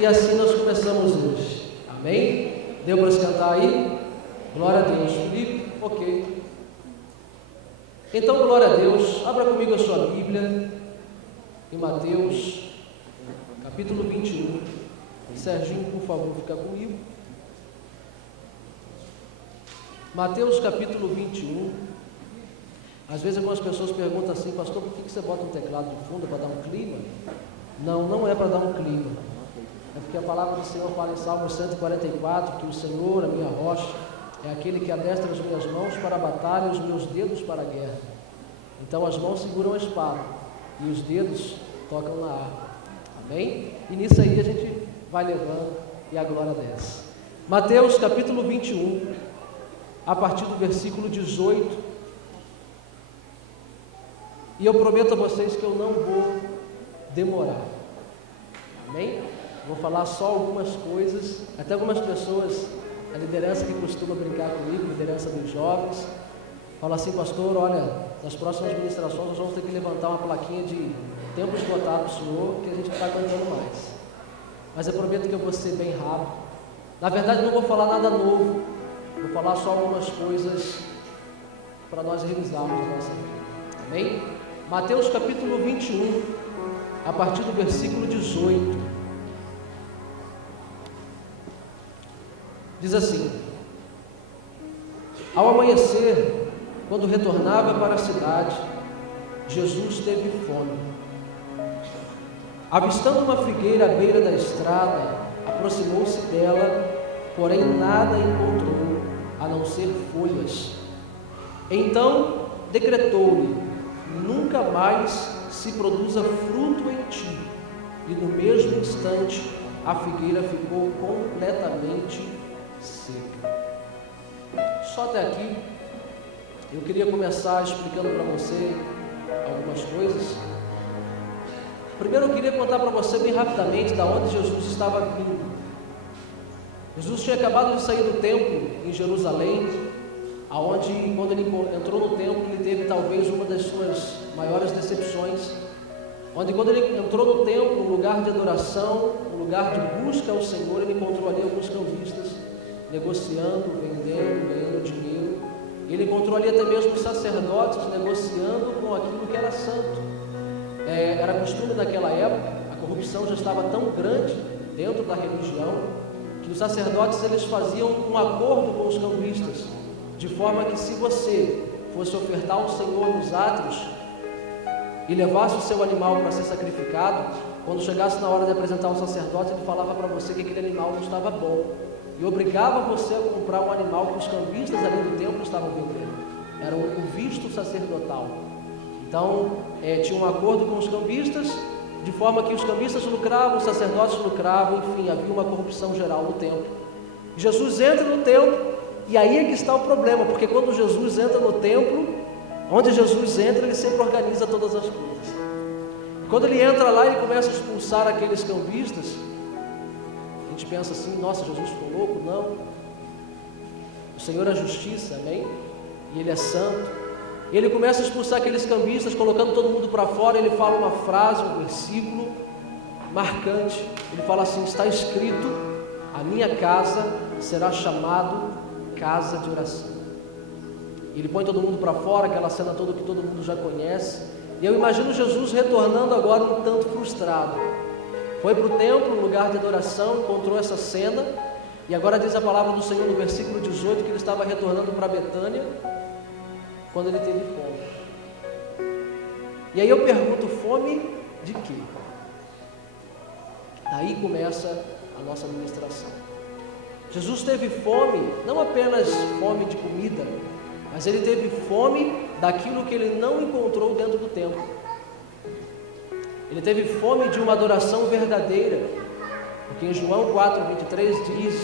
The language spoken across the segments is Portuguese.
E assim nós começamos hoje. Amém? Deu para se cantar aí? Glória a Deus. Felipe? Ok. Então, glória a Deus. Abra comigo a sua Bíblia em Mateus, capítulo 21. Serginho, por favor, fica comigo. Mateus, capítulo 21. Às vezes algumas pessoas perguntam assim: pastor, por que você bota um teclado de fundo para dar um clima? Não, não é para dar um clima. É porque a palavra do Senhor fala em Salmo 144 que o Senhor, a minha rocha, é aquele que adestra as minhas mãos para a batalha e os meus dedos para a guerra. Então as mãos seguram a espada e os dedos tocam na harpa. Amém? E nisso aí a gente vai levando e a glória desce. Mateus capítulo 21, a partir do versículo 18. E eu prometo a vocês que eu não vou demorar. Amém? Vou falar só algumas coisas. Até algumas pessoas, a liderança que costuma brincar comigo, liderança dos jovens, fala assim: pastor, olha, nas próximas ministrações nós vamos ter que levantar uma plaquinha de tempo esgotado do Senhor, que a gente está aguentando mais. Mas eu prometo que eu vou ser bem rápido. Na verdade não vou falar nada novo, vou falar só algumas coisas para nós revisarmos a nossa vida. Amém? Mateus capítulo 21, a partir do versículo 18. Diz assim: ao amanhecer, quando retornava para a cidade, Jesus teve fome. Avistando uma figueira à beira da estrada, aproximou-se dela, porém nada encontrou, a não ser folhas. Então decretou-lhe: nunca mais se produza fruto em ti. E no mesmo instante a figueira ficou completamente seca. Só até aqui. Eu queria começar explicando para você algumas coisas. Primeiro eu queria contar para você bem rapidamente da onde Jesus estava vindo. Jesus tinha acabado de sair do templo em Jerusalém, aonde quando ele entrou no templo ele teve talvez uma das suas maiores decepções, onde quando ele entrou no templo, um lugar de adoração, um lugar de busca ao Senhor, ele encontrou ali alguns cambistas negociando, vendendo, ganhando dinheiro. Ele encontrou ali até mesmo os sacerdotes negociando com aquilo que era santo. Era costume naquela época, a corrupção já estava tão grande dentro da religião, que os sacerdotes eles faziam um acordo com os cambistas, de forma que se você fosse ofertar ao Senhor nos átrios e levasse o seu animal para ser sacrificado, quando chegasse na hora de apresentar ao sacerdote, ele falava para você que aquele animal não estava bom e obrigava você a comprar um animal que os cambistas ali do templo estavam vendendo. Era o visto sacerdotal. Então tinha um acordo com os cambistas, de forma que os cambistas lucravam, os sacerdotes lucravam, enfim, havia uma corrupção geral no templo. Jesus entra no templo, e aí é que está o problema, porque quando Jesus entra no templo, onde Jesus entra, ele sempre organiza todas as coisas. Quando ele entra lá, ele começa a expulsar aqueles cambistas. A gente pensa assim: nossa, Jesus ficou louco? Não. O Senhor é justiça, amém? E Ele é santo. E ele começa a expulsar aqueles cambistas, colocando todo mundo para fora. Ele fala uma frase, um versículo marcante. Ele fala assim: está escrito, a minha casa será chamado casa de oração. Ele põe todo mundo para fora, aquela cena toda que todo mundo já conhece. E eu imagino Jesus retornando agora um tanto frustrado. Foi para o templo, um lugar de adoração, encontrou essa cena. E agora diz a palavra do Senhor no versículo 18 que ele estava retornando para Betânia quando ele teve fome. E aí eu pergunto: fome de quê? Aí começa a nossa ministração. Jesus teve fome, não apenas fome de comida, mas ele teve fome daquilo que ele não encontrou dentro do templo. Ele teve fome de uma adoração verdadeira, porque em João 4:23 diz: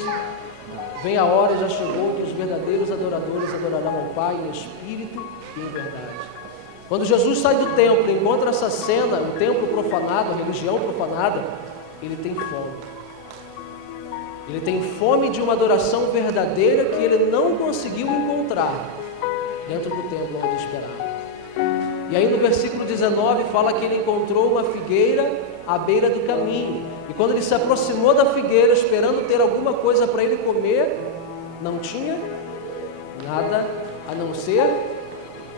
vem a hora e já chegou que os verdadeiros adoradores adorarão ao Pai em espírito e em verdade. Quando Jesus sai do templo e encontra essa cena, o templo profanado, a religião profanada, ele tem fome. Ele tem fome de uma adoração verdadeira que ele não conseguiu encontrar dentro do templo onde esperava. E E aí no versículo 19 fala que ele encontrou uma figueira à beira do caminho. E quando ele se aproximou da figueira, esperando ter alguma coisa para ele comer, não tinha nada a não ser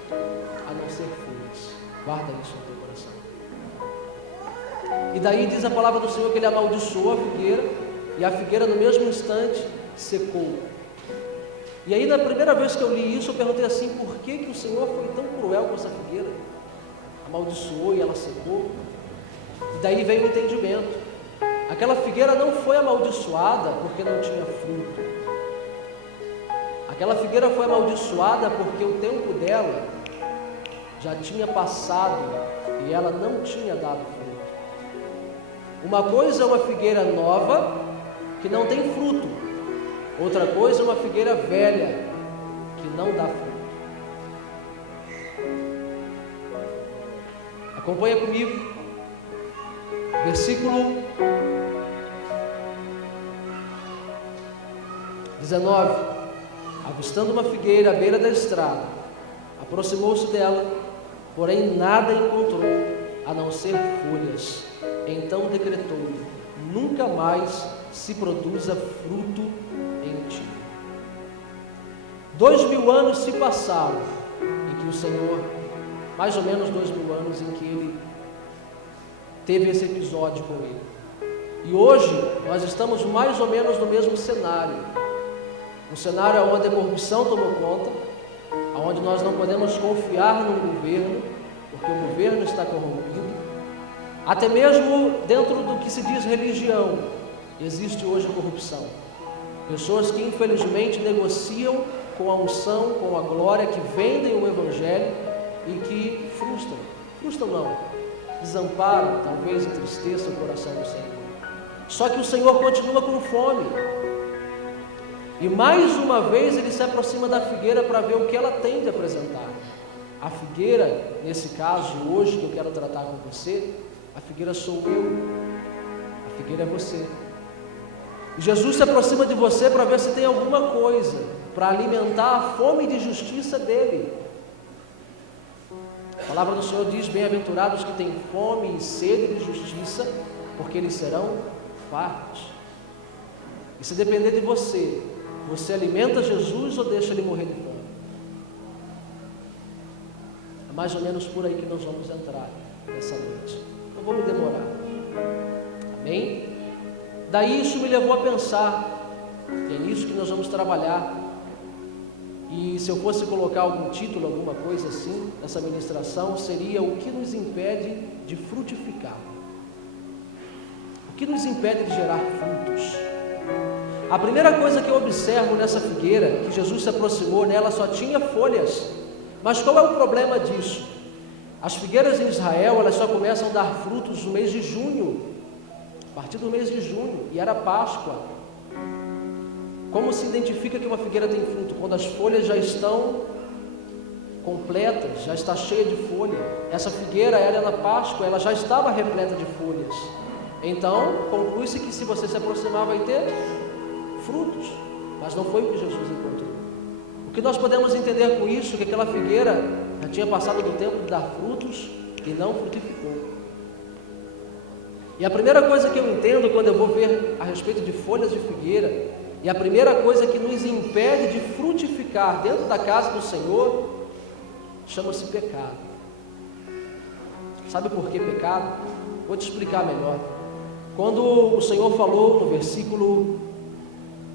folhas. Guarda isso no teu coração. E daí diz a palavra do Senhor que ele amaldiçoou a figueira, e a figueira no mesmo instante secou. E aí na primeira vez que eu li isso, eu perguntei assim, por que o Senhor foi tão cruel com essa figueira? Amaldiçoou e ela secou. E daí veio o entendimento. Aquela figueira não foi amaldiçoada porque não tinha fruto. Aquela figueira foi amaldiçoada porque o tempo dela já tinha passado e ela não tinha dado fruto. Uma coisa é uma figueira nova que não tem fruto. Outra coisa é uma figueira velha que não dá fruto. Acompanha comigo. Versículo 19. Avistando uma figueira à beira da estrada, aproximou-se dela, porém nada encontrou, a não ser folhas. Então decretou-lhe: nunca mais se produza fruto em ti. 2000 anos se passaram, em que o Senhor, mais ou menos 2000 anos, em que ele teve esse episódio com ele. E hoje nós estamos mais ou menos no mesmo cenário. Um cenário onde a corrupção tomou conta, onde nós não podemos confiar no governo, porque o governo está corrompido. Até mesmo dentro do que se diz religião, existe hoje corrupção. Pessoas que infelizmente negociam com a unção, com a glória, que vendem o Evangelho e que frustram não, desamparam, talvez entristeçam o coração do Senhor. Só que o Senhor continua com fome. E mais uma vez ele se aproxima da figueira para ver o que ela tem de apresentar. A figueira, nesse caso hoje que eu quero tratar com você, a figueira sou eu, a figueira é você. E Jesus se aproxima de você para ver se tem alguma coisa para alimentar a fome de justiça dele. A palavra do Senhor diz: bem-aventurados que têm fome e sede de justiça, porque eles serão fartos. E se depender de você, você alimenta Jesus ou deixa ele morrer de fome? É mais ou menos por aí que nós vamos entrar nessa noite. Não vou me demorar. Amém? Daí isso me levou a pensar, e é nisso que nós vamos trabalhar. E se eu fosse colocar algum título, alguma coisa assim, nessa ministração, seria: o que nos impede de frutificar? O que nos impede de gerar frutos? A primeira coisa que eu observo nessa figueira, que Jesus se aproximou, nela só tinha folhas. Mas qual é o problema disso? As figueiras em Israel, elas só começam a dar frutos no mês de junho, a partir do mês de junho, e era Páscoa. Como se identifica que uma figueira tem fruto? Quando as folhas já estão completas, já está cheia de folha. Essa figueira, ela na Páscoa, ela já estava repleta de folhas. Então, conclui-se que se você se aproximar vai ter frutos, mas não foi o que Jesus encontrou. O que nós podemos entender com isso? Que aquela figueira já tinha passado do tempo de dar frutos e não frutificou. E a primeira coisa que eu entendo quando eu vou ver a respeito de folhas de figueira, e a primeira coisa que nos impede de frutificar dentro da casa do Senhor, chama-se pecado. Sabe por que pecado? Vou te explicar melhor. Quando o Senhor falou no versículo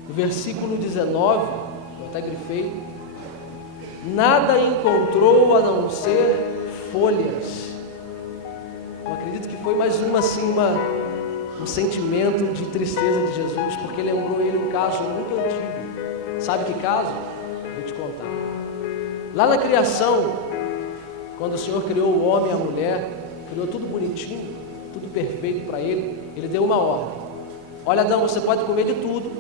19, eu até grifei: nada encontrou a não ser folhas. Eu acredito que foi mais um sentimento de tristeza de Jesus, porque lembrou ele um caso muito antigo. Sabe que caso? Vou te contar. Lá na criação, quando o Senhor criou o homem e a mulher, criou tudo bonitinho, tudo perfeito para ele deu uma ordem: olha, Adão, você pode comer de tudo,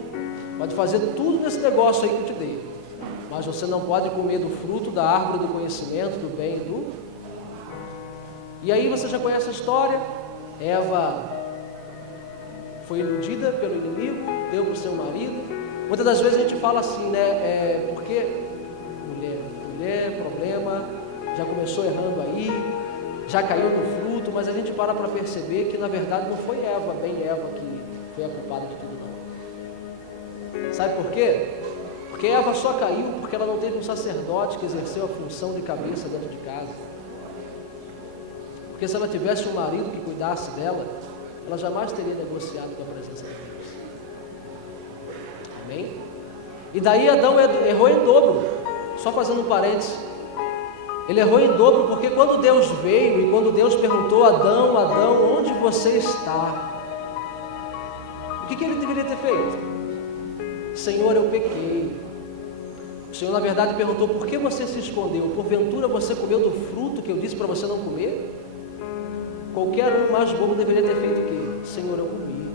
pode fazer tudo nesse negócio aí que eu te dei, mas você não pode comer do fruto da árvore do conhecimento, do bem e do mal. E aí você já conhece a história. Eva foi iludida pelo inimigo, deu para o seu marido. Muitas das vezes a gente fala assim, né? Porque mulher, problema, já começou errando aí, já caiu no fruto, mas a gente para perceber que na verdade não foi Eva, bem Eva, que foi a culpada de tudo não. Sabe por quê? Porque Eva só caiu porque ela não teve um sacerdote que exerceu a função de cabeça dentro de casa. Porque se ela tivesse um marido que cuidasse dela, ela jamais teria negociado com a presença de Deus. Amém? E daí Adão errou em dobro. Só fazendo um parênteses, ele errou em dobro porque quando Deus veio e quando Deus perguntou a Adão, Adão, onde você está? O que ele deveria ter feito? Senhor, eu pequei. O Senhor na verdade perguntou, por que você se escondeu? Porventura você comeu do fruto que eu disse para você não comer? Qualquer um mais bobo deveria ter feito o quê? Senhor, eu comi,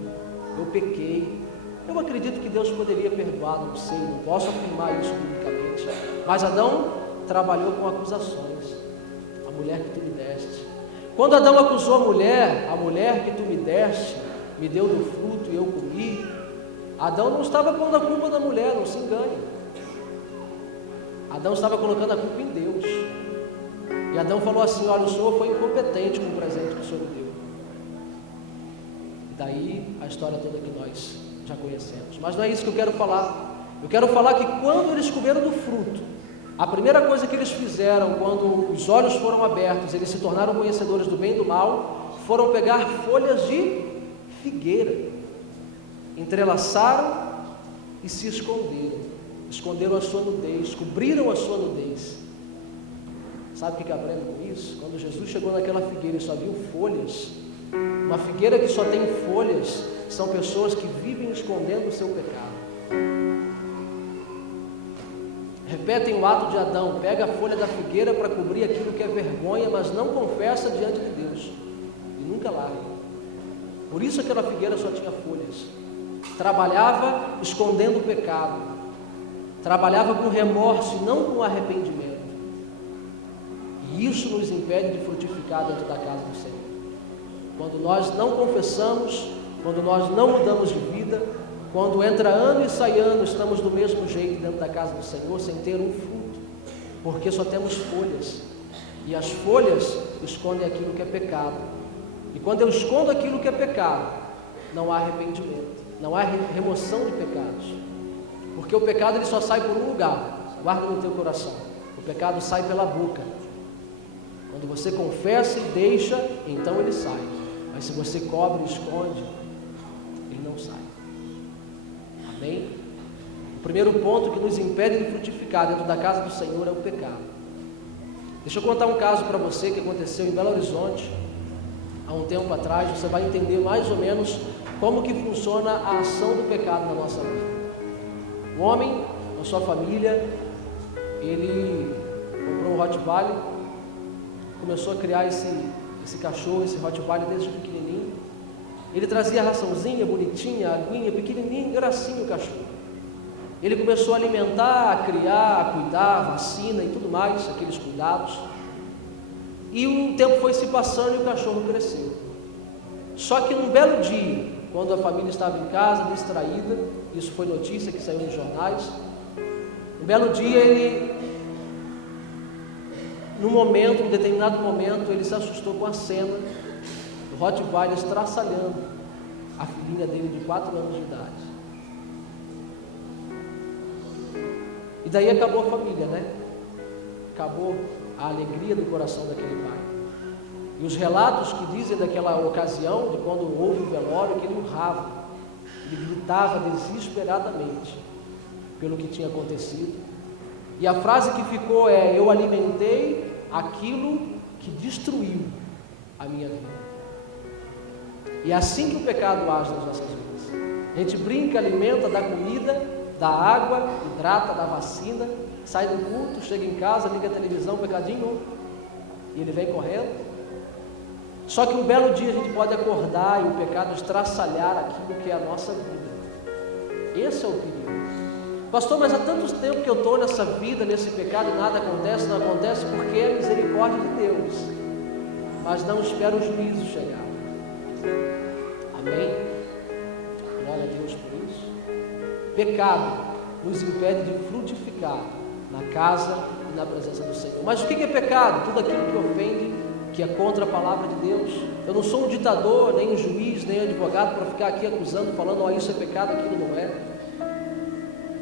eu pequei. Eu acredito que Deus poderia perdoar, não sei, não posso afirmar isso publicamente. Mas Adão trabalhou com acusações. A mulher que tu me deste. Quando Adão acusou a mulher que tu me deste, me deu do fruto e eu comi. Adão não estava pondo a culpa da mulher, não se engane. Adão estava colocando a culpa em Deus. E Adão falou assim, olha, o Senhor foi incompetente com o presente que o Senhor me deu. E daí a história toda que nós já conhecemos. Mas não é isso que eu quero falar. Eu quero falar que quando eles comeram do fruto, a primeira coisa que eles fizeram quando os olhos foram abertos, eles se tornaram conhecedores do bem e do mal, foram pegar folhas de figueira, entrelaçaram e se esconderam a sua nudez, cobriram a sua nudez. Sabe o que aprendo com isso? Quando Jesus chegou naquela figueira e só viu folhas, uma figueira que só tem folhas, são pessoas que vivem escondendo o seu pecado. Repetem o ato de Adão, pega a folha da figueira para cobrir aquilo que é vergonha, mas não confessa diante de Deus, e nunca larga. Por isso aquela figueira só tinha folhas. Trabalhava escondendo o pecado, trabalhava com remorso e não com arrependimento. E isso nos impede de frutificar dentro da casa do Senhor. Quando nós não confessamos, quando nós não mudamos de vida, quando entra ano e sai ano, estamos do mesmo jeito dentro da casa do Senhor, sem ter um fruto, porque só temos folhas, e as folhas escondem aquilo que é pecado. E quando eu escondo aquilo que é pecado, não há arrependimento, não há remoção de pecados, porque o pecado ele só sai por um lugar, guarda no teu coração, o pecado sai pela boca. Quando você confessa e deixa, então ele sai, mas se você cobre e esconde, ele não sai. Amém? O primeiro ponto que nos impede de frutificar dentro da casa do Senhor é o pecado. Deixa eu contar um caso para você que aconteceu em Belo Horizonte, há um tempo atrás. Você vai entender mais ou menos como que funciona a ação do pecado na nossa vida. Um homem, com sua família, ele comprou um Rottweiler, começou a criar esse cachorro, esse Rottweiler desde pequenininho. Ele trazia raçãozinha, bonitinha, aguinha, pequenininho, gracinho o cachorro. Ele começou a alimentar, a criar, a cuidar, vacina e tudo mais, aqueles cuidados. E um tempo foi se passando e o cachorro cresceu. Só que num belo dia, quando a família estava em casa, distraída, isso foi notícia que saiu nos jornais, um belo dia num determinado momento, ele se assustou com a cena do Rottweiler estraçalhando a filhinha dele de 4 anos de idade. E daí acabou a família, né? Acabou a alegria do coração daquele pai. E os relatos que dizem daquela ocasião, de quando houve o velório, que ele urrava, ele gritava desesperadamente pelo que tinha acontecido. E a frase que ficou é: eu alimentei aquilo que destruiu a minha vida. E é assim que o pecado age nas nossas vidas. A gente brinca, alimenta, dá comida, dá água, hidrata, dá vacina, sai do culto, chega em casa, liga a televisão, pecadinho, e ele vem correndo. Só que um belo dia a gente pode acordar e o pecado estraçalhar aquilo que é a nossa vida. Esse é o perigo. Pastor, mas há tanto tempo que eu estou nessa vida, nesse pecado, e nada acontece, não acontece porque é a misericórdia de Deus. Mas não espera o juízo chegar. Amém? Glória a Deus por isso. Pecado nos impede de frutificar na casa e na presença do Senhor. Mas o que é pecado? Tudo aquilo que ofende que é contra a palavra de Deus. Eu não sou um ditador, nem um juiz, nem um advogado para ficar aqui acusando, falando, ó, isso é pecado, aquilo não é.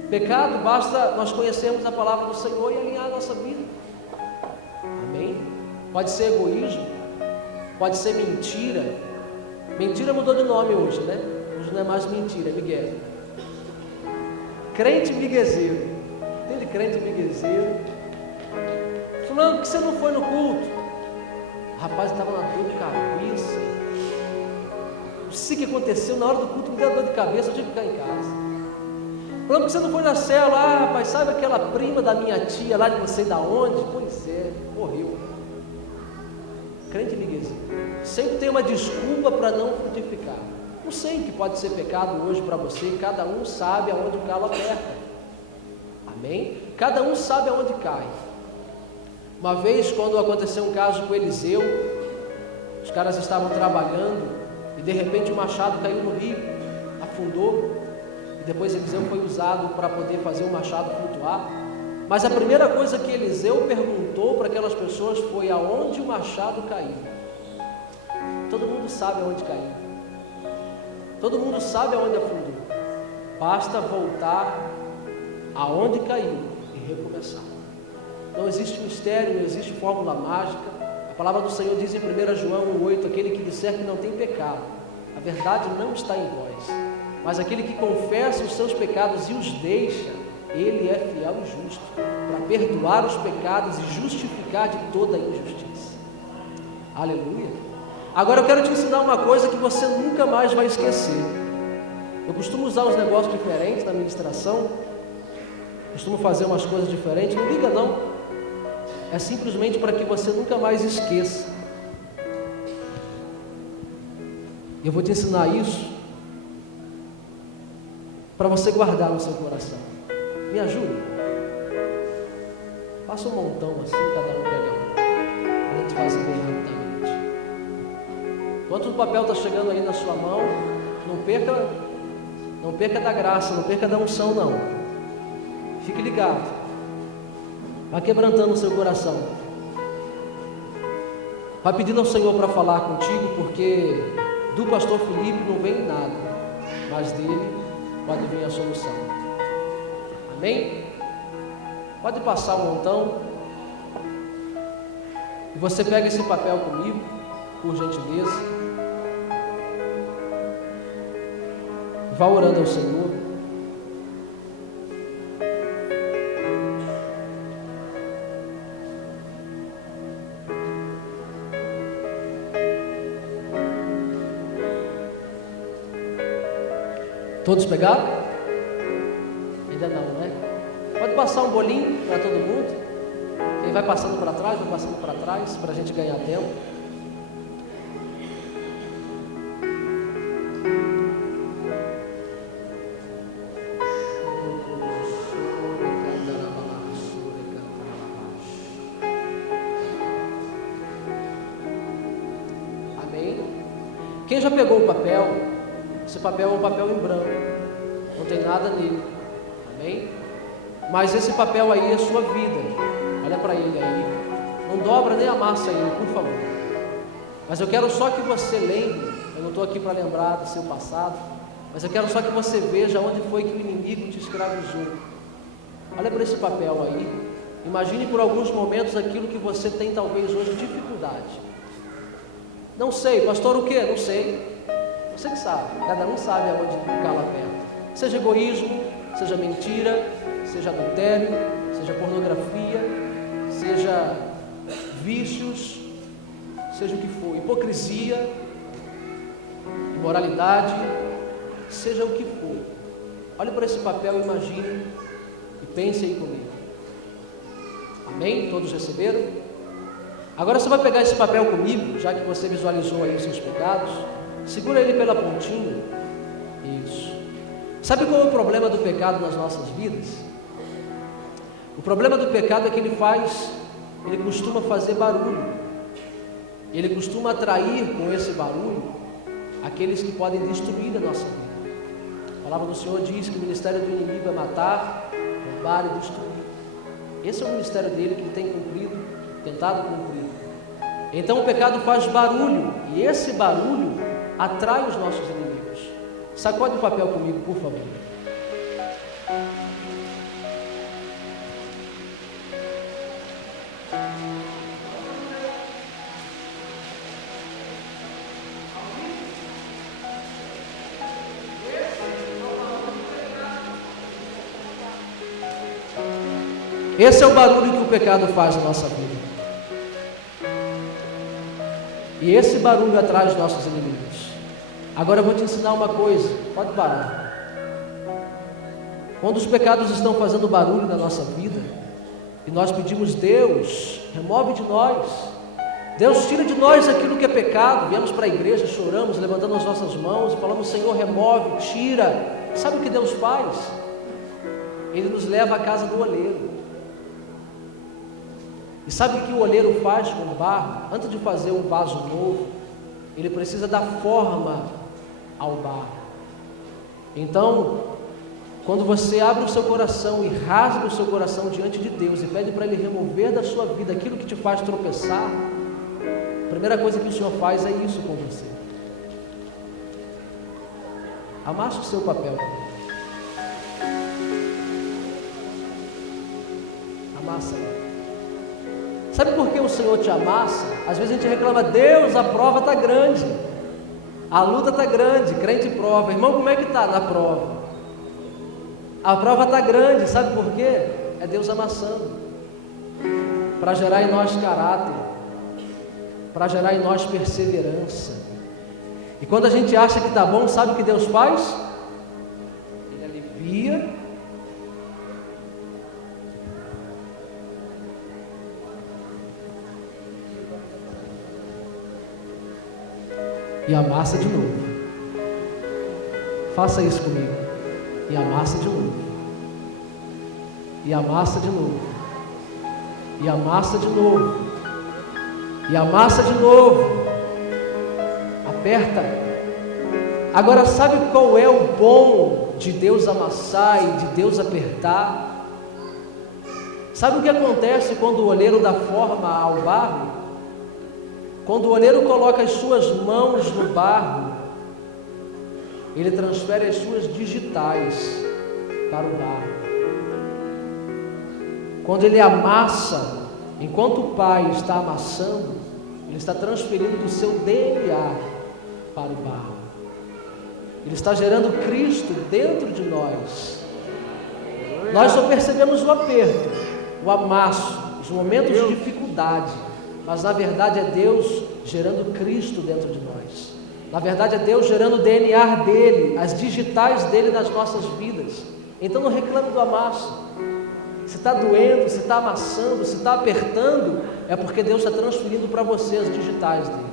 Pecado, basta nós conhecermos a palavra do Senhor e alinhar a nossa vida. Amém? Pode ser egoísmo, pode ser mentira. Mentira mudou de nome hoje, né? Hoje não é mais mentira, é Miguel. Crente miguezeiro. Entende? Crente miguezeiro. Fulano, por que você não foi no culto? Rapaz, estava na dor de cabeça. Não sei o que aconteceu, na hora do culto me deu dor de cabeça, eu tive que ficar em casa. Fulano, por que você não foi na célula? Ah, rapaz, sabe aquela prima da minha tia lá de não sei da onde? Pois é, morreu. Crente miguezeiro. Sempre tem uma desculpa para não frutificar. Não sei o que pode ser pecado hoje para você, cada um sabe aonde o calo aperta. Amém? Cada um sabe aonde cai. Uma vez, quando aconteceu um caso com Eliseu, os caras estavam trabalhando e de repente o machado caiu no rio, afundou, e depois Eliseu foi usado para poder fazer o machado flutuar. Mas a primeira coisa que Eliseu perguntou para aquelas pessoas foi aonde o machado caiu. Todo mundo sabe aonde caiu. Todo mundo sabe aonde afundou. Basta voltar aonde caiu e recomeçar. Não existe mistério, não existe fórmula mágica. A palavra do Senhor diz em 1 João 1,8: aquele que disser que não tem pecado, a verdade não está em vós. Mas aquele que confessa os seus pecados e os deixa, ele é fiel e justo para perdoar os pecados e justificar de toda a injustiça. Aleluia. Agora eu quero te ensinar uma coisa que você nunca mais vai esquecer. Eu costumo usar uns negócios diferentes na ministração, costumo fazer umas coisas diferentes, não liga não, é simplesmente para que você nunca mais esqueça. Eu vou te ensinar isso para você guardar no seu coração. Me ajude. Faça um montão assim, cada um pega um, para a gente fazer bem rapidamente. Enquanto o papel está chegando aí na sua mão, não perca da graça, não perca da unção não. Fique ligado. Vai quebrantando o seu coração. Vai pedindo ao Senhor para falar contigo, porque do pastor Felipe não vem nada, mas dele pode vir a solução. Amém? Pode passar um montão. E você pega esse papel comigo, por gentileza. Vá orando ao Senhor. Todos pegaram? Ainda não, né? Pode passar um bolinho para todo mundo. Quem vai passando para trás, vai passando para trás, para a gente ganhar tempo. Quem já pegou o papel, esse papel é um papel em branco, não tem nada nele, amém? Mas esse papel aí é sua vida, olha para ele aí, não dobra nem amassa ele, por favor. Mas eu quero só que você lembre, eu não estou aqui para lembrar do seu passado, mas eu quero só que você veja onde foi que o inimigo te escravizou. Olha para esse papel aí, imagine por alguns momentos aquilo que você tem talvez hoje dificuldade. Não sei, pastor, o que? Não sei. Você que sabe, cada um sabe aonde o calo aperta. Seja egoísmo, seja mentira, seja adultério, seja pornografia, seja vícios, seja o que for, hipocrisia, imoralidade, seja o que for. Olhe para esse papel, imagine e pense aí comigo. Amém? Todos receberam? Agora você vai pegar esse papel comigo, já que você visualizou aí os seus pecados, segura ele pela pontinha. Isso. Sabe qual é o problema do pecado nas nossas vidas? O problema do pecado é que ele costuma fazer barulho. Ele costuma atrair com esse barulho aqueles que podem destruir a nossa vida. A palavra do Senhor diz que o ministério do inimigo é matar, roubar e destruir. Esse é o ministério dele que ele tem cumprido, tentado cumprir. Então o pecado faz barulho, e esse barulho atrai os nossos inimigos. Sacode o papel comigo, por favor. Esse é o barulho que o pecado faz na nossa vida. E esse barulho atrai os nossos inimigos. Agora eu vou te ensinar uma coisa. Pode parar. Quando os pecados estão fazendo barulho na nossa vida, e nós pedimos: Deus, remove de nós. Deus, tira de nós aquilo que é pecado. Viemos para a igreja, choramos, levantando as nossas mãos e falamos: Senhor, remove, tira. Sabe o que Deus faz? Ele nos leva à casa do oleiro. E sabe o que o oleiro faz com o barro? Antes de fazer um vaso novo, ele precisa dar forma ao barro. Então, quando você abre o seu coração e rasga o seu coração diante de Deus e pede para Ele remover da sua vida aquilo que te faz tropeçar, a primeira coisa que o Senhor faz é isso com você. Amasse o seu papel. Amassa ele. Sabe por que o Senhor te amassa? Às vezes a gente reclama: Deus, a prova está grande, a luta está grande, crente prova. Irmão, como é que está na prova? A prova está grande, sabe por quê? É Deus amassando, para gerar em nós caráter, para gerar em nós perseverança. E quando a gente acha que está bom, sabe o que Deus faz? Ele alivia. E amassa de novo. Faça isso comigo. E amassa de novo. E amassa de novo. E amassa de novo. E amassa de novo. Aperta. Agora, sabe qual é o bom de Deus amassar e de Deus apertar? Sabe o que acontece quando o oleiro dá forma ao barro? Quando o oleiro coloca as suas mãos no barro, ele transfere as suas digitais para o barro. Quando ele amassa, enquanto o Pai está amassando, ele está transferindo do seu DNA para o barro. Ele está gerando Cristo dentro de nós. Nós só percebemos o aperto, o amasso, os momentos de dificuldade. Mas na verdade é Deus gerando Cristo dentro de nós. Na verdade é Deus gerando o DNA dele, as digitais dele nas nossas vidas. Então não reclame do amasso. Se está doendo, se está amassando, se está apertando, é porque Deus está transferindo para você as digitais dele,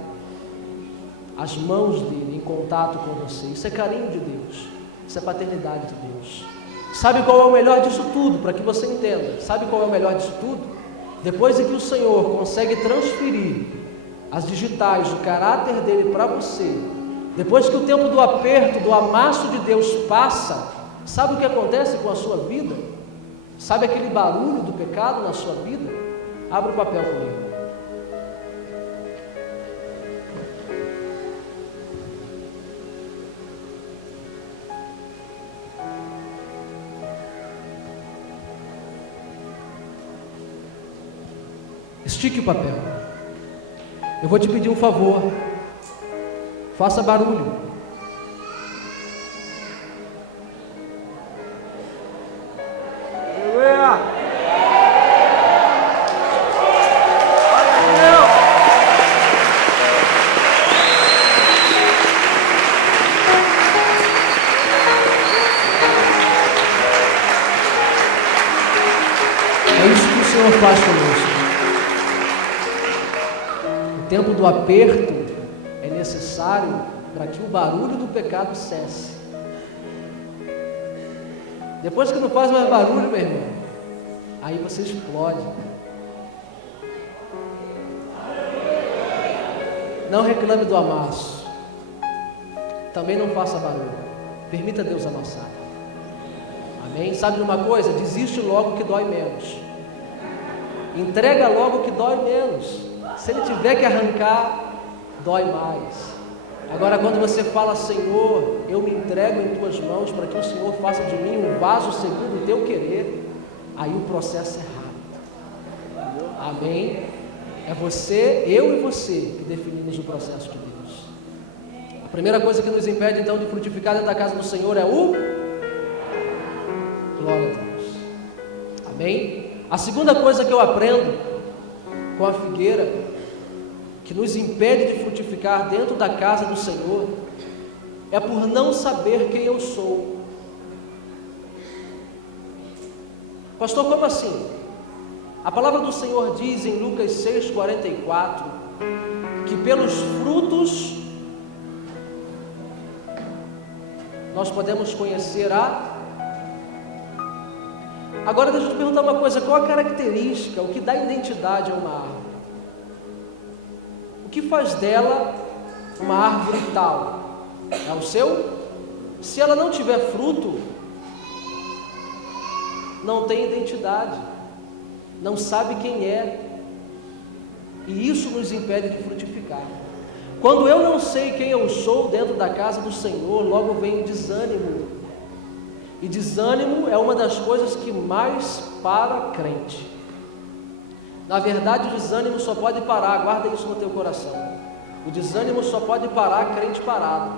as mãos dele em contato com você. Isso é carinho de Deus, isso é paternidade de Deus. Sabe qual é o melhor disso tudo? Para que você entenda, sabe qual é o melhor disso tudo? Depois de que o Senhor consegue transferir as digitais, o caráter dele para você, depois que o tempo do aperto, do amasso de Deus passa, sabe o que acontece com a sua vida? Sabe aquele barulho do pecado na sua vida? Abra o papel comigo. Estique o papel. Eu vou te pedir um favor. Faça barulho. É isso que o Senhor faz conosco. O tempo do aperto é necessário para que o barulho do pecado cesse. Depois que não faz mais barulho, meu irmão, aí você explode. Não reclame do amasso. Também não faça barulho. Permita Deus amassar. Amém? Sabe de uma coisa? Desiste logo que dói menos. Entrega logo que dói menos. Se ele tiver que arrancar, dói mais. Agora, quando você fala, Senhor, eu me entrego em tuas mãos para que o Senhor faça de mim um vaso segundo o teu querer, aí o processo é rápido. Amém? É você, eu e você que definimos o processo de Deus. A primeira coisa que nos impede então de frutificar dentro da casa do Senhor é o glória a Deus. Amém? A segunda coisa que eu aprendo com a figueira, que nos impede de frutificar dentro da casa do Senhor, é por não saber quem eu sou. Pastor, como assim? A palavra do Senhor diz em Lucas 6,44 que pelos frutos nós podemos conhecer a... Agora deixa eu te perguntar uma coisa, qual a característica, o que dá identidade a uma árvore? O que faz dela uma árvore tal? É o seu? Se ela não tiver fruto, não tem identidade, não sabe quem é, e isso nos impede de frutificar. Quando eu não sei quem eu sou dentro da casa do Senhor, logo vem o desânimo, e desânimo é uma das coisas que mais para crente. Na verdade, o desânimo só pode parar, guarda isso no teu coração, o desânimo só pode parar crente parado.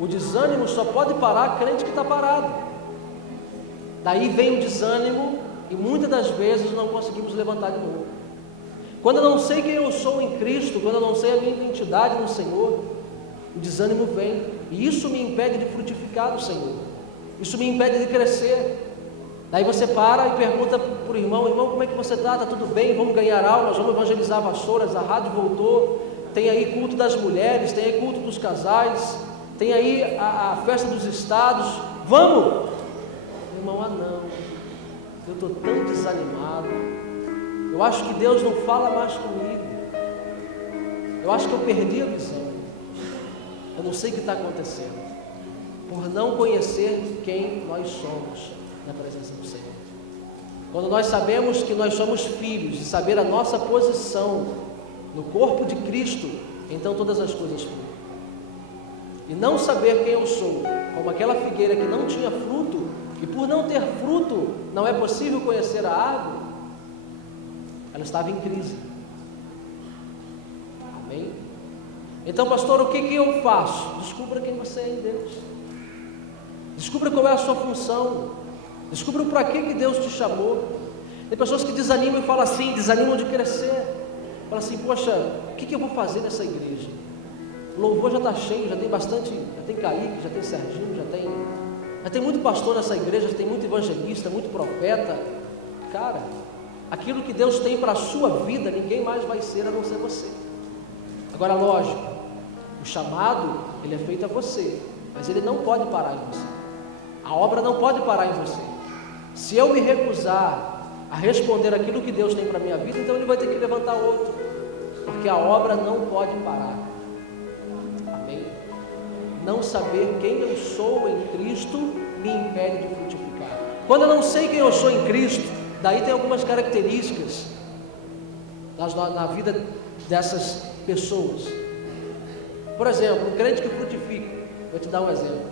O desânimo só pode parar crente que está parado. Daí vem o desânimo e muitas das vezes não conseguimos levantar de novo. Quando eu não sei quem eu sou em Cristo, quando eu não sei a minha identidade no Senhor, o desânimo vem e isso me impede de frutificar do Senhor, isso me impede de crescer. Daí você para e pergunta para o irmão, como é que você está? Está tudo bem? Vamos ganhar aulas, vamos evangelizar vassouras, a rádio voltou, tem aí culto das mulheres, tem aí culto dos casais, tem aí a festa dos estados, vamos? Irmão, não, eu estou tão desanimado, eu acho que Deus não fala mais comigo, eu acho que eu perdi a visão, eu não sei o que está acontecendo, por não conhecer quem nós somos na presença do Senhor. Quando nós sabemos que nós somos filhos e saber a nossa posição no corpo de Cristo, então todas as coisas fluem. E não saber quem eu sou, como aquela figueira que não tinha fruto, e por não ter fruto, não é possível conhecer a árvore, ela estava em crise. Amém? Então, pastor, o que eu faço? Descubra quem você é em Deus. Descubra qual é a sua função. Descubra para que Deus te chamou. Tem pessoas que desanimam e falam assim, desanimam de crescer. Falam assim, poxa, o que eu vou fazer nessa igreja? O louvor já está cheio, já tem bastante, já tem Kaique, já tem Serginho, já tem muito pastor nessa igreja, já tem muito evangelista, muito profeta. Cara, aquilo que Deus tem para a sua vida, ninguém mais vai ser a não ser você. Agora, lógico, o chamado, ele é feito a você, mas ele não pode parar em você. A obra não pode parar em você. Se eu me recusar a responder aquilo que Deus tem para a minha vida, então ele vai ter que levantar outro, porque a obra não pode parar. Amém? Não saber quem eu sou em Cristo me impede de frutificar. Quando eu não sei quem eu sou em Cristo, daí tem algumas características na vida dessas pessoas. Por exemplo, um crente que frutifica, vou te dar um exemplo,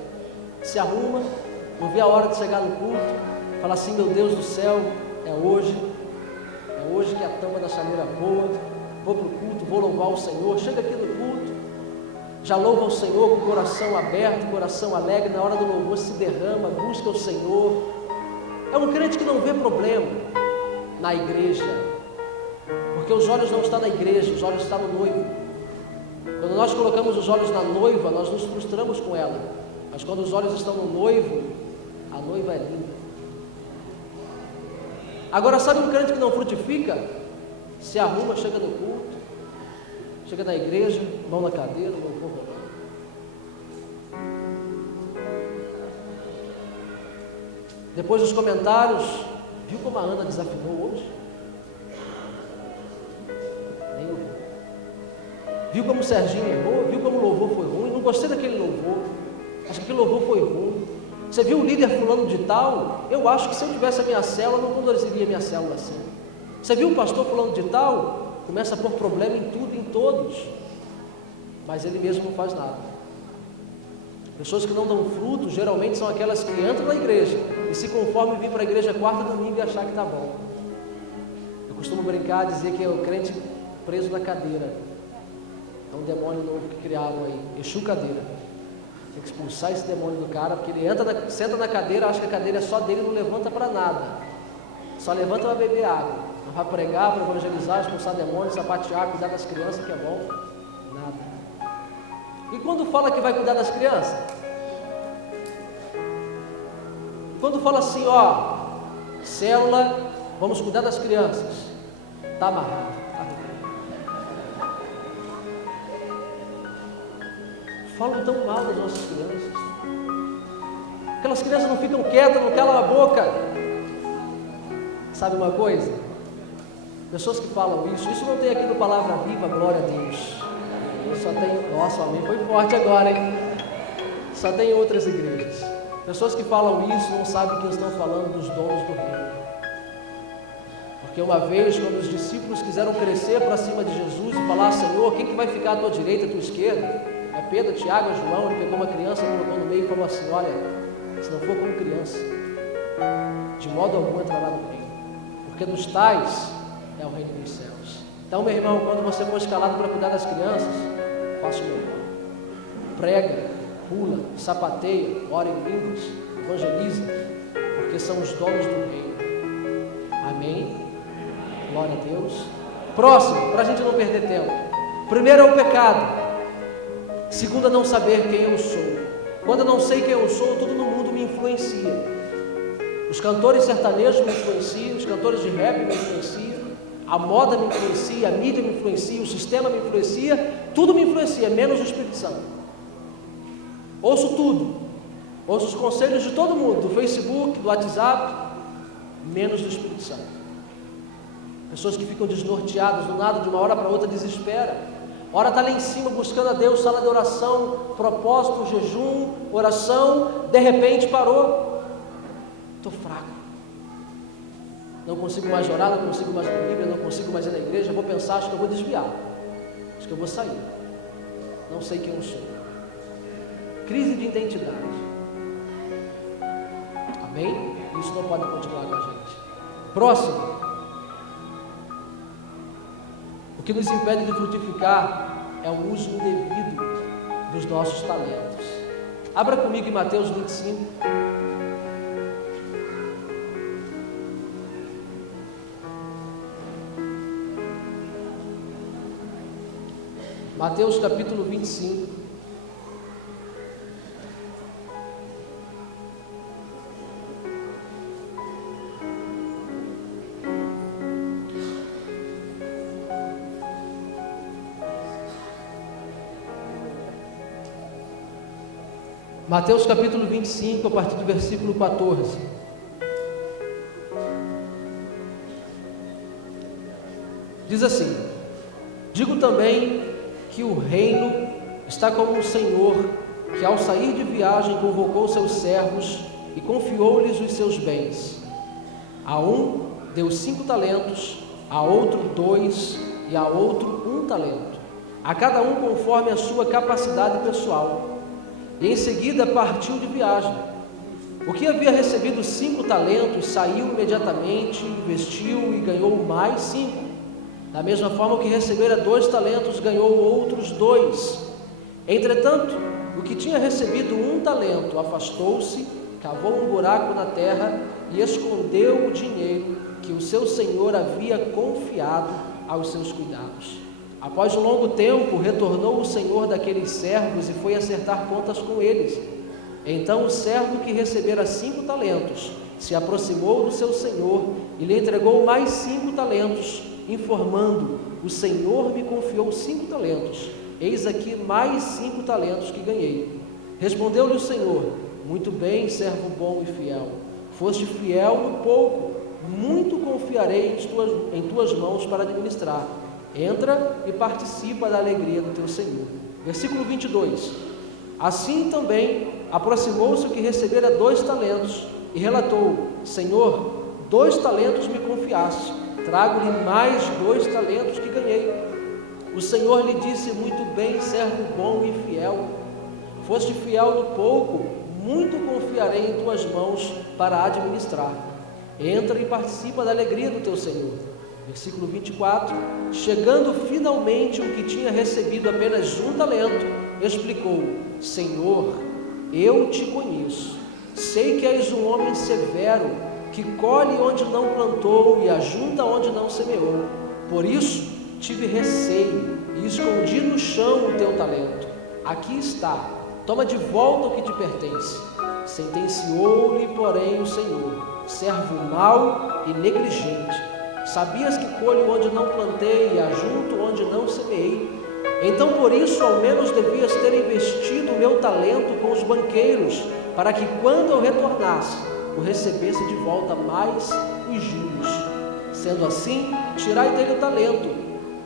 se arruma, não vê a hora de chegar no culto, fala assim, meu Deus do céu, é hoje que a tampa da chaleira voa, vou para o culto, vou louvar o Senhor, chega aqui no culto, já louva o Senhor com o coração aberto, coração alegre, na hora do louvor se derrama, busca o Senhor. É um crente que não vê problema na igreja, porque os olhos não estão na igreja, os olhos estão no noivo. Quando nós colocamos os olhos na noiva, nós nos frustramos com ela, mas quando os olhos estão no noivo, a noiva é linda. Agora, sabe um crente que não frutifica? Se arruma, chega no culto, chega na igreja, mão na cadeira, louvor rolando. Depois dos comentários, viu como a Ana desafinou hoje? Nem ouviu. Viu como o Serginho errou? Viu como o louvor foi ruim? Não gostei daquele louvor. Acho que aquele louvor foi ruim. Você viu o líder fulano de tal? Eu acho que se eu tivesse a minha célula, não conduziria a minha célula assim. Você viu o pastor falando de tal? Começa a pôr problema em tudo e em todos, mas ele mesmo não faz nada. Pessoas que não dão fruto, geralmente são aquelas que entram na igreja e se conformam em vir para a igreja quarta e domingo e achar que está bom. Eu costumo brincar, dizer que é o crente preso na cadeira. É um demônio novo que criaram aí, Exu cadeira. Tem que expulsar esse demônio do cara, porque ele senta na cadeira, acha que a cadeira é só dele e não levanta para nada. Só levanta para beber água. Não vai pregar, para evangelizar, expulsar demônios, sapatear, cuidar das crianças, que é bom. Nada. E quando fala que vai cuidar das crianças? Quando fala assim, ó, célula, vamos cuidar das crianças. Está amarrado. Falam tão mal das nossas crianças. Aquelas crianças não ficam quietas, não calam a boca. Sabe uma coisa? Pessoas que falam isso não tem aqui no Palavra Viva, glória a Deus. Só tem, nossa, o amém foi forte agora, hein? Só tem outras igrejas. Pessoas que falam isso não sabem que estão falando dos donos do reino. Porque uma vez, quando os discípulos quiseram crescer para cima de Jesus e falar, Senhor, quem que vai ficar à tua direita e à tua esquerda? É Pedro, Tiago, João, ele pegou uma criança, colocou no meio e falou assim, olha, se não for como criança, de modo algum entrará no reino. Porque dos tais é o reino dos céus. Então, meu irmão, quando você for escalado para cuidar das crianças, faça o melhor. Prega, pula, sapateia, ora em línguas, evangeliza, porque são os donos do reino. Amém? Glória a Deus. Próximo, para a gente não perder tempo. Primeiro é o pecado. Segundo é não saber quem eu sou. Quando eu não sei quem eu sou, tudo no mundo me influencia. Os cantores sertanejos me influenciam, os cantores de rap me influenciam, a moda me influencia, a mídia me influencia, o sistema me influencia, tudo me influencia, menos o Espírito Santo. Ouço tudo, ouço os conselhos de todo mundo, do Facebook, do WhatsApp, menos do Espírito Santo. Pessoas que ficam desnorteadas, do nada, de uma hora para outra, desespera. Ora está lá em cima buscando a Deus, sala de oração, propósito, jejum, oração, de repente parou. Estou fraco. Não consigo mais orar, não consigo mais ler Bíblia, não consigo mais ir na igreja, vou pensar, acho que eu vou desviar. Acho que eu vou sair. Não sei quem eu sou. Crise de identidade. Amém? Isso não pode continuar com a gente. Próximo. O que nos impede de frutificar é o uso indevido dos nossos talentos. Abra comigo em Mateus 25. Mateus capítulo 25. Mateus capítulo 25, a partir do versículo 14. Diz assim: digo também que o reino está como um senhor que ao sair de viagem convocou seus servos e confiou-lhes os seus bens. A um deu 5 talentos, a outro 2 e a outro 1 talento, a cada um conforme a sua capacidade pessoal. E em seguida partiu de viagem. O que havia recebido 5 talentos saiu imediatamente, investiu e ganhou mais 5. Da mesma forma, o que recebera 2 talentos ganhou outros 2. Entretanto, o que tinha recebido 1 talento afastou-se, cavou um buraco na terra e escondeu o dinheiro que o seu senhor havia confiado aos seus cuidados. Após um longo tempo, retornou o senhor daqueles servos e foi acertar contas com eles. Então o servo que recebera 5 talentos se aproximou do seu senhor e lhe entregou mais 5 talentos, informando: o senhor me confiou 5 talentos, eis aqui mais 5 talentos que ganhei. Respondeu-lhe o senhor: muito bem, servo bom e fiel, foste fiel no pouco, muito confiarei em tuas mãos para administrar. Entra e participa da alegria do teu Senhor. Versículo 22. Assim também aproximou-se o que recebera 2 talentos e relatou: Senhor, 2 talentos me confiaste, trago-lhe mais 2 talentos que ganhei. O Senhor lhe disse: muito bem, servo bom e fiel. Foste fiel do pouco, muito confiarei em tuas mãos para administrar. Entra e participa da alegria do teu Senhor. Versículo 24. Chegando finalmente o que tinha recebido apenas 1 talento, explicou: Senhor, eu te conheço. Sei que és um homem severo, que colhe onde não plantou e ajunta onde não semeou. Por isso tive receio e escondi no chão o teu talento. Aqui está, toma de volta o que te pertence. Sentenciou-lhe, porém, o Senhor: servo mau e negligente. Sabias que colho onde não plantei e ajunto onde não semeei. Então por isso ao menos devias ter investido o meu talento com os banqueiros, para que quando eu retornasse, o recebesse de volta mais os juros. Sendo assim, tirai dele o talento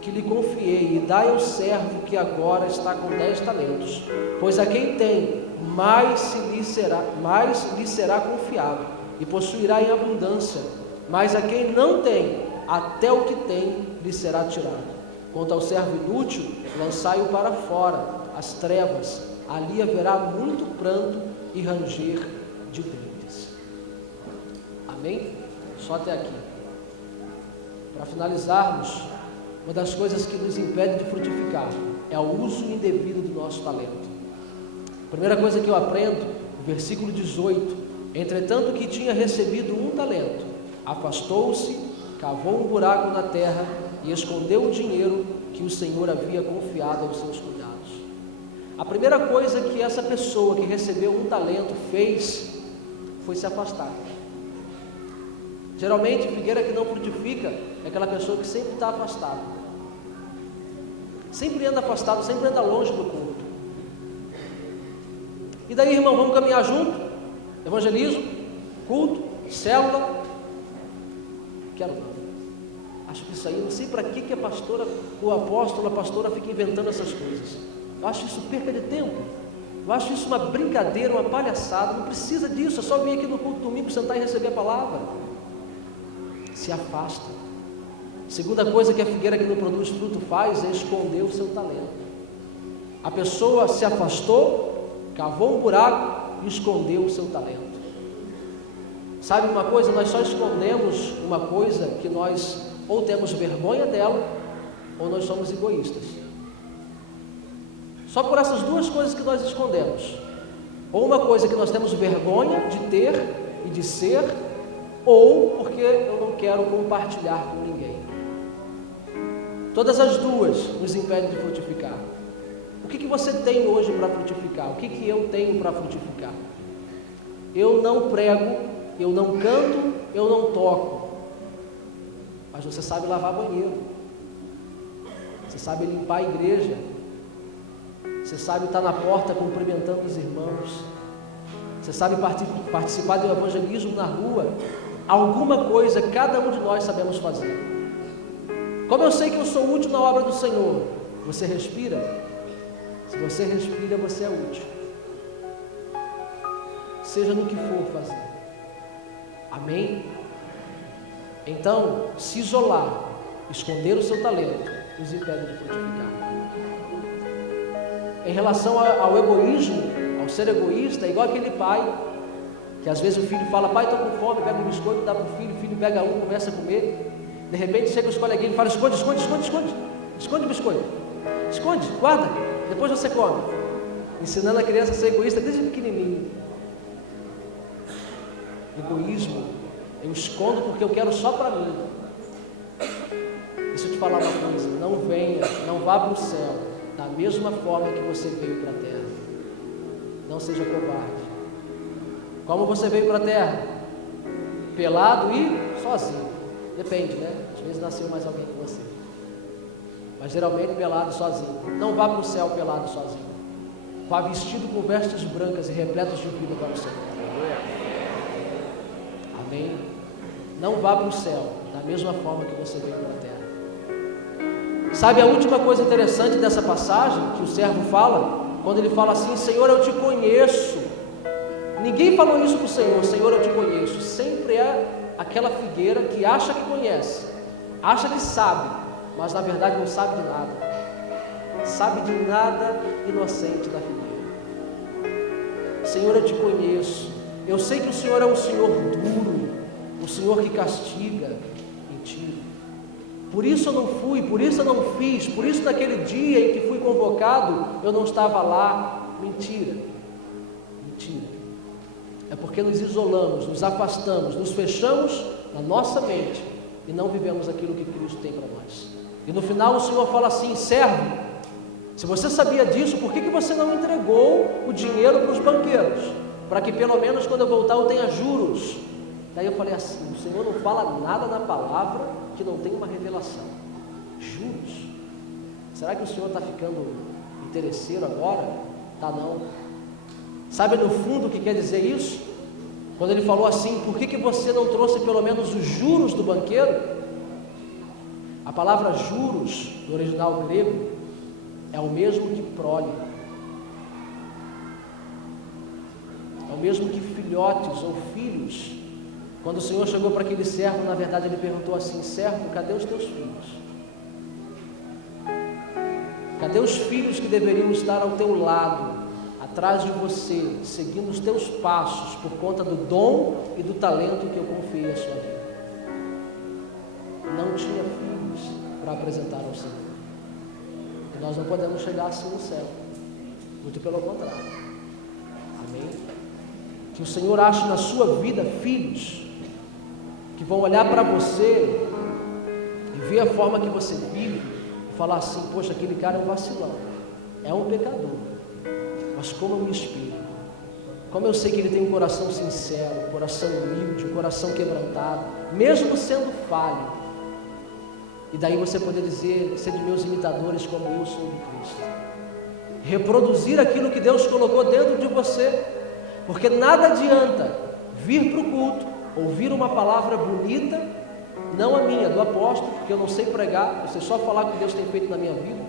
que lhe confiei e dai ao servo que agora está com 10 talentos. Pois a quem tem, mais lhe será confiado, e possuirá em abundância. Mas a quem não tem, até o que tem lhe será tirado. Quanto ao servo inútil, lançai-o para fora, as trevas, ali haverá muito pranto e ranger de dentes. Amém? Só até aqui. Para finalizarmos, uma das coisas que nos impede de frutificar é o uso indevido do nosso talento. A primeira coisa que eu aprendo, no versículo 18: entretanto que tinha recebido 1 talento, afastou-se, cavou um buraco na terra e escondeu o dinheiro que o Senhor havia confiado aos seus cuidados. A primeira coisa que essa pessoa que recebeu 1 talento fez foi se afastar. Geralmente, figueira que não frutifica é aquela pessoa que sempre está afastada, sempre anda afastado, sempre anda longe do culto. E daí, irmão, vamos caminhar junto? Evangelismo, culto, célula? Quero não. Acho que isso aí, não sei para que a pastora, o apóstolo, a pastora fica inventando essas coisas. Eu acho isso perca de tempo. Eu acho isso uma brincadeira, uma palhaçada. Não precisa disso, é só vir aqui no culto domingo, sentar e receber a palavra. Se afasta. Segunda coisa que a figueira que não produz fruto faz é esconder o seu talento. A pessoa se afastou, cavou um buraco e escondeu o seu talento. Sabe uma coisa? Nós só escondemos uma coisa que nós ou temos vergonha dela, ou nós somos egoístas. Só por essas 2 coisas que nós escondemos. Ou uma coisa que nós temos vergonha de ter e de ser, ou porque eu não quero compartilhar com ninguém. Todas as 2 nos impedem de frutificar. O que você tem hoje para frutificar? O que eu tenho para frutificar? Eu não prego, eu não canto, eu não toco. Mas você sabe lavar banheiro, você sabe limpar a igreja, você sabe estar na porta cumprimentando os irmãos, você sabe participar do evangelismo na rua. Alguma coisa cada um de nós sabemos fazer. Como eu sei que eu sou útil na obra do Senhor? Você respira? Se você respira, você é útil, seja no que for fazer. Amém? Então, se isolar, esconder o seu talento, nos impede de frutificar. Em relação ao egoísmo, ao ser egoísta, é igual aquele pai, que às vezes o filho fala: pai, estou com fome, pega um biscoito, dá para o filho pega um, começa a comer. De repente chega os coleguinhas e fala: esconde o biscoito, esconde, guarda, depois você come. Ensinando a criança a ser egoísta desde pequenininho. Egoísmo, eu escondo porque eu quero só para mim. Deixa eu te falar uma coisa: não vá para o céu da mesma forma que você veio para a terra. Não seja covarde. Como você veio para a terra? Pelado e sozinho. Depende, né? Às vezes nasceu mais alguém que você. Mas geralmente pelado e sozinho. Não vá para o céu pelado e sozinho. Vá vestido com vestes brancas e repletos de vida para o Senhor. Amém? Não vá para o céu da mesma forma que você veio para a terra. Sabe a última coisa interessante dessa passagem que o servo fala? Quando ele fala assim: Senhor, eu te conheço. Ninguém falou isso para o Senhor: Senhor, eu te conheço. Sempre é aquela figueira que acha que conhece, acha que sabe, mas na verdade não sabe de nada. Sabe de nada, inocente da figueira. Senhor, eu te conheço. Eu sei que o Senhor é um Senhor duro, um Senhor que castiga. Mentira. Por isso eu não fui, por isso eu não fiz, por isso naquele dia em que fui convocado, eu não estava lá. Mentira. Mentira. É porque nos isolamos, nos afastamos, nos fechamos na nossa mente e não vivemos aquilo que Cristo tem para nós. E no final o Senhor fala assim: servo, se você sabia disso, por que você não entregou o dinheiro para os banqueiros? Para que pelo menos quando eu voltar eu tenha juros. Daí eu falei assim: o Senhor não fala nada na palavra que não tem uma revelação. Juros? Será que o Senhor está ficando interesseiro agora? Tá não. Sabe no fundo o que quer dizer isso? Quando ele falou assim: por que você não trouxe pelo menos os juros do banqueiro? A palavra juros, no original grego, é o mesmo que prole, é o mesmo que filhotes ou filhos. Quando o Senhor chegou para aquele servo, na verdade ele perguntou assim: servo, cadê os teus filhos? Cadê os filhos que deveriam estar ao teu lado, atrás de você, seguindo os teus passos, por conta do dom e do talento que eu confiei à sua vida? Não tinha filhos para apresentar ao Senhor. E nós não podemos chegar assim no céu, muito pelo contrário. Amém? Que o Senhor ache na sua vida filhos que vão olhar para você e ver a forma que você vive e falar assim: poxa, aquele cara é um vacilão, é um pecador, mas como eu me espelho, como eu sei que ele tem um coração sincero, um coração humilde, um coração quebrantado, mesmo sendo falho. E daí você poder dizer: ser de meus imitadores como eu sou de Cristo. Reproduzir aquilo que Deus colocou dentro de você. Porque nada adianta vir para o culto, ouvir uma palavra bonita, não a minha, do apóstolo, porque eu não sei pregar, eu sei só falar o que Deus tem feito na minha vida.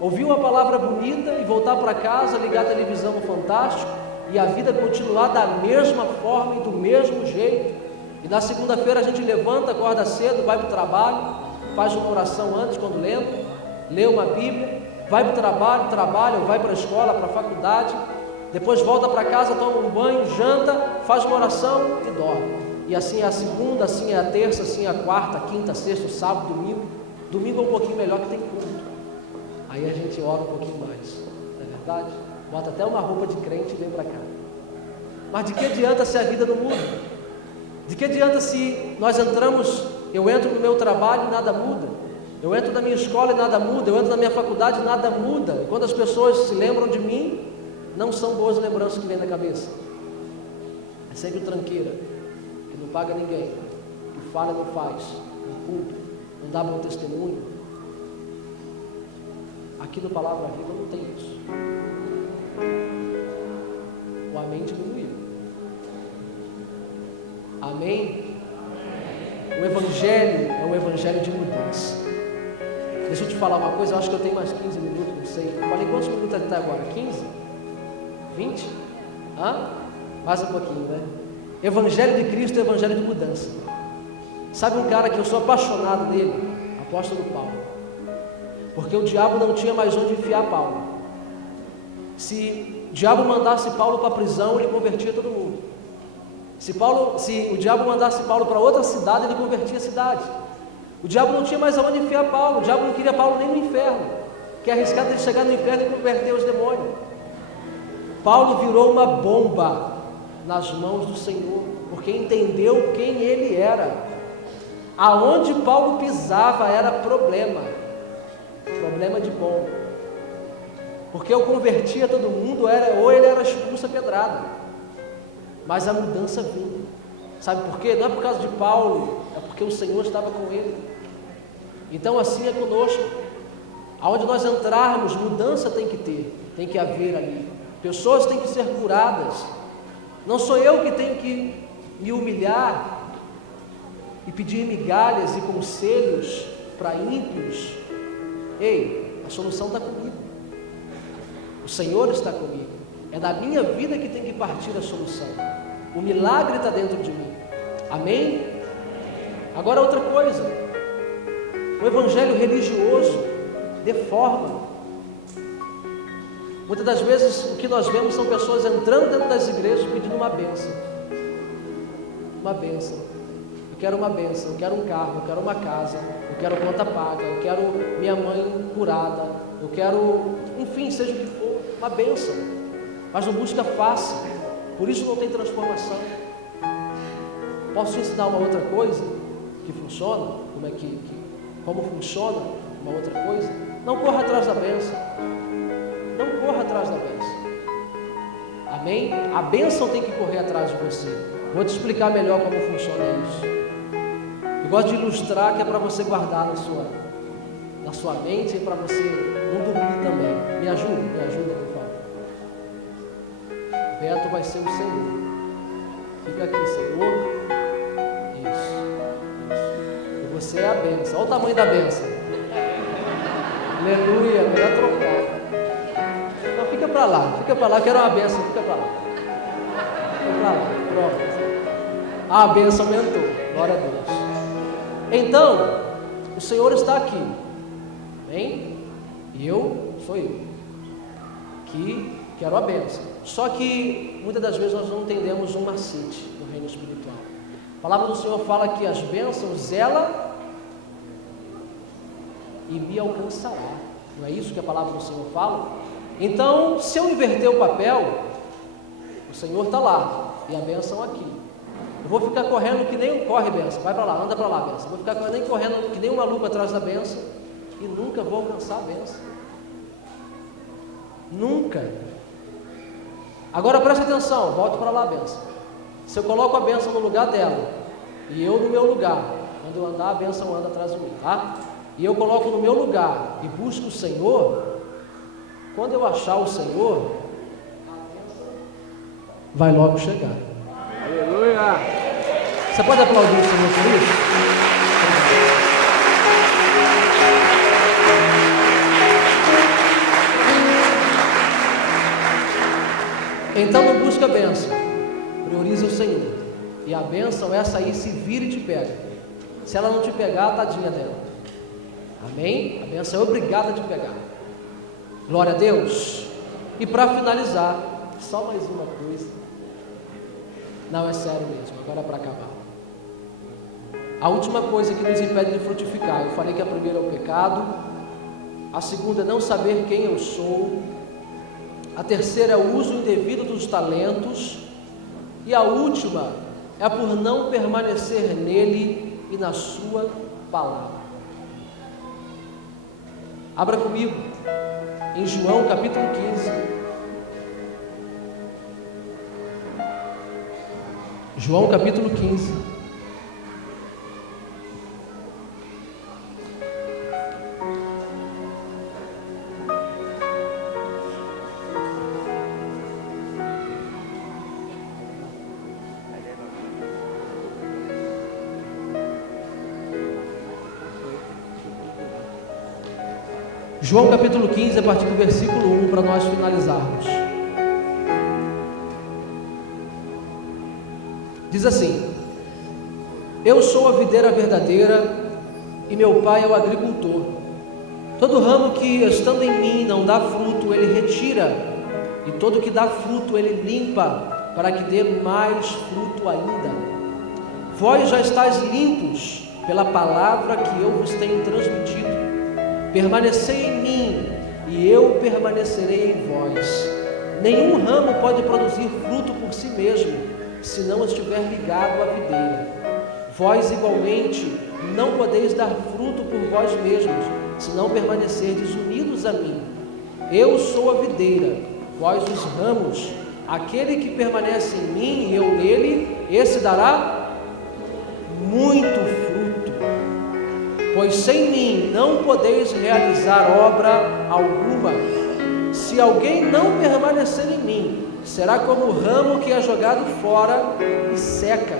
Ouvir uma palavra bonita e voltar para casa, ligar a televisão no Fantástico e a vida continuar da mesma forma e do mesmo jeito. E na segunda-feira a gente levanta, acorda cedo, vai para o trabalho, faz uma oração antes quando lembra, lê uma Bíblia, vai para o trabalho, trabalha, ou vai para a escola, para a faculdade, depois volta para casa, toma um banho, janta, faz uma oração e dorme. E assim é a segunda, assim é a terça, assim é a quarta, a quinta, a sexta, o sábado, domingo. Domingo é um pouquinho melhor que tem culto. Aí a gente ora um pouquinho mais, não é verdade? Bota até uma roupa de crente e vem para cá. Mas de que adianta se a vida não muda? De que adianta se nós entramos, eu entro no meu trabalho e nada muda? Eu entro na minha escola e nada muda? Eu entro na minha faculdade e nada muda? E quando as pessoas se lembram de mim, não são boas lembranças que vêm na cabeça. É sempre o tranqueira, que não paga ninguém, que fala e não faz, não cumpre, não dá bom testemunho. Aqui no Palavra Viva não tem isso. O amém diminuiu. Amém? O Evangelho é um Evangelho de mudança. Deixa eu te falar uma coisa, eu acho que eu tenho mais 15 minutos, não sei. Falei quantos minutos até agora? 15? 20? Mais um pouquinho, né? Evangelho de Cristo é Evangelho de mudança. Sabe um cara que eu sou apaixonado dele? Apóstolo Paulo. Porque o diabo não tinha mais onde enfiar Paulo. Se o diabo mandasse Paulo para a prisão, ele convertia todo mundo. Se o diabo mandasse Paulo para outra cidade, ele convertia a cidade. O diabo não tinha mais aonde enfiar Paulo. O diabo não queria Paulo nem no inferno, que é arriscado ele chegar no inferno e converter os demônios. Paulo virou uma bomba nas mãos do Senhor, porque entendeu quem ele era. Aonde Paulo pisava era problema de bomba, porque eu convertia todo mundo, ou ele era expulso a pedrada, mas a mudança vinha. Sabe por quê? Não é por causa de Paulo, é porque o Senhor estava com ele. Então assim é conosco. Aonde nós entrarmos, mudança tem que ter, tem que haver ali. Pessoas têm que ser curadas. Não sou eu que tenho que me humilhar e pedir migalhas e conselhos para ímpios. Ei, a solução está comigo. O Senhor está comigo. É da minha vida que tem que partir a solução. O milagre está dentro de mim. Amém? Agora outra coisa. O evangelho religioso deforma. Muitas das vezes o que nós vemos são pessoas entrando dentro das igrejas pedindo uma bênção. Uma bênção. Eu quero uma bênção, eu quero um carro, eu quero uma casa, eu quero conta paga, eu quero minha mãe curada, eu quero, enfim, seja o que for, uma bênção. Mas não busca face, por isso não tem transformação. Posso te ensinar uma outra coisa que funciona? Como funciona uma outra coisa? Não corra atrás da bênção. Não corra atrás da bênção. Amém? A bênção tem que correr atrás de você. Vou te explicar melhor como funciona isso. Eu gosto de ilustrar que é para você guardar na sua mente e para você não dormir também. Me ajuda, por favor. Beto vai ser o Senhor. Fica aqui, Senhor. Isso. E você é a bênção. Olha o tamanho da bênção. Aleluia. Melhor trocar. Não, fica para lá. Quero uma bênção. Fica para lá. Pronto. A bênção aumentou. Glória a Deus. Então, o Senhor está aqui. Amém? E sou eu. Que quero a bênção. Só que muitas das vezes nós não entendemos um macete no reino espiritual. A palavra do Senhor fala que as bênçãos ela e me alcançará. Não é isso que a palavra do Senhor fala? Então, se eu inverter o papel, o Senhor está lá e a bênção aqui. Eu vou ficar correndo que nem corre bênção. Vai para lá, anda para lá, bênção. Vou ficar correndo que nem um maluco atrás da bênção e nunca vou alcançar a bênção. Nunca. Agora preste atenção, volte para lá a bênção. Se eu coloco a bênção no lugar dela e eu no meu lugar, quando eu andar a bênção anda atrás de mim, tá? E eu coloco no meu lugar e busco o Senhor, quando eu achar o Senhor, a bênção vai logo chegar. Aleluia! Você pode aplaudir o Senhor por isso? Então não busca a bênção, prioriza o Senhor. E a bênção, essa aí, se vira e te pega. Se ela não te pegar, tadinha dela. Amém? A bênção é obrigada a te pegar. Glória a Deus. E para finalizar, só mais uma coisa. Não, é sério mesmo, agora é para acabar. A última coisa que nos impede de frutificar, eu falei que a primeira é o pecado, a segunda é não saber quem eu sou, a terceira é o uso indevido dos talentos, e a última é por não permanecer nele e na sua palavra. Abra comigo em João capítulo 15. João capítulo 15. João capítulo 15, a partir do versículo 1, para nós finalizarmos. Diz assim: Eu sou a videira verdadeira e meu pai é o agricultor. Todo ramo que estando em mim não dá fruto, ele retira, e todo que dá fruto ele limpa, para que dê mais fruto ainda. Vós já estáis limpos pela palavra que eu vos tenho transmitido. Permanecei em mim e eu permanecerei em vós. Nenhum ramo pode produzir fruto por si mesmo, se não estiver ligado à videira. Vós igualmente não podeis dar fruto por vós mesmos, se não permanecerdes unidos a mim. Eu sou a videira, vós os ramos. Aquele que permanece em mim e eu nele, esse dará muito fruto. Pois sem mim não podeis realizar obra alguma. Se alguém não permanecer em mim, será como o ramo que é jogado fora e seca.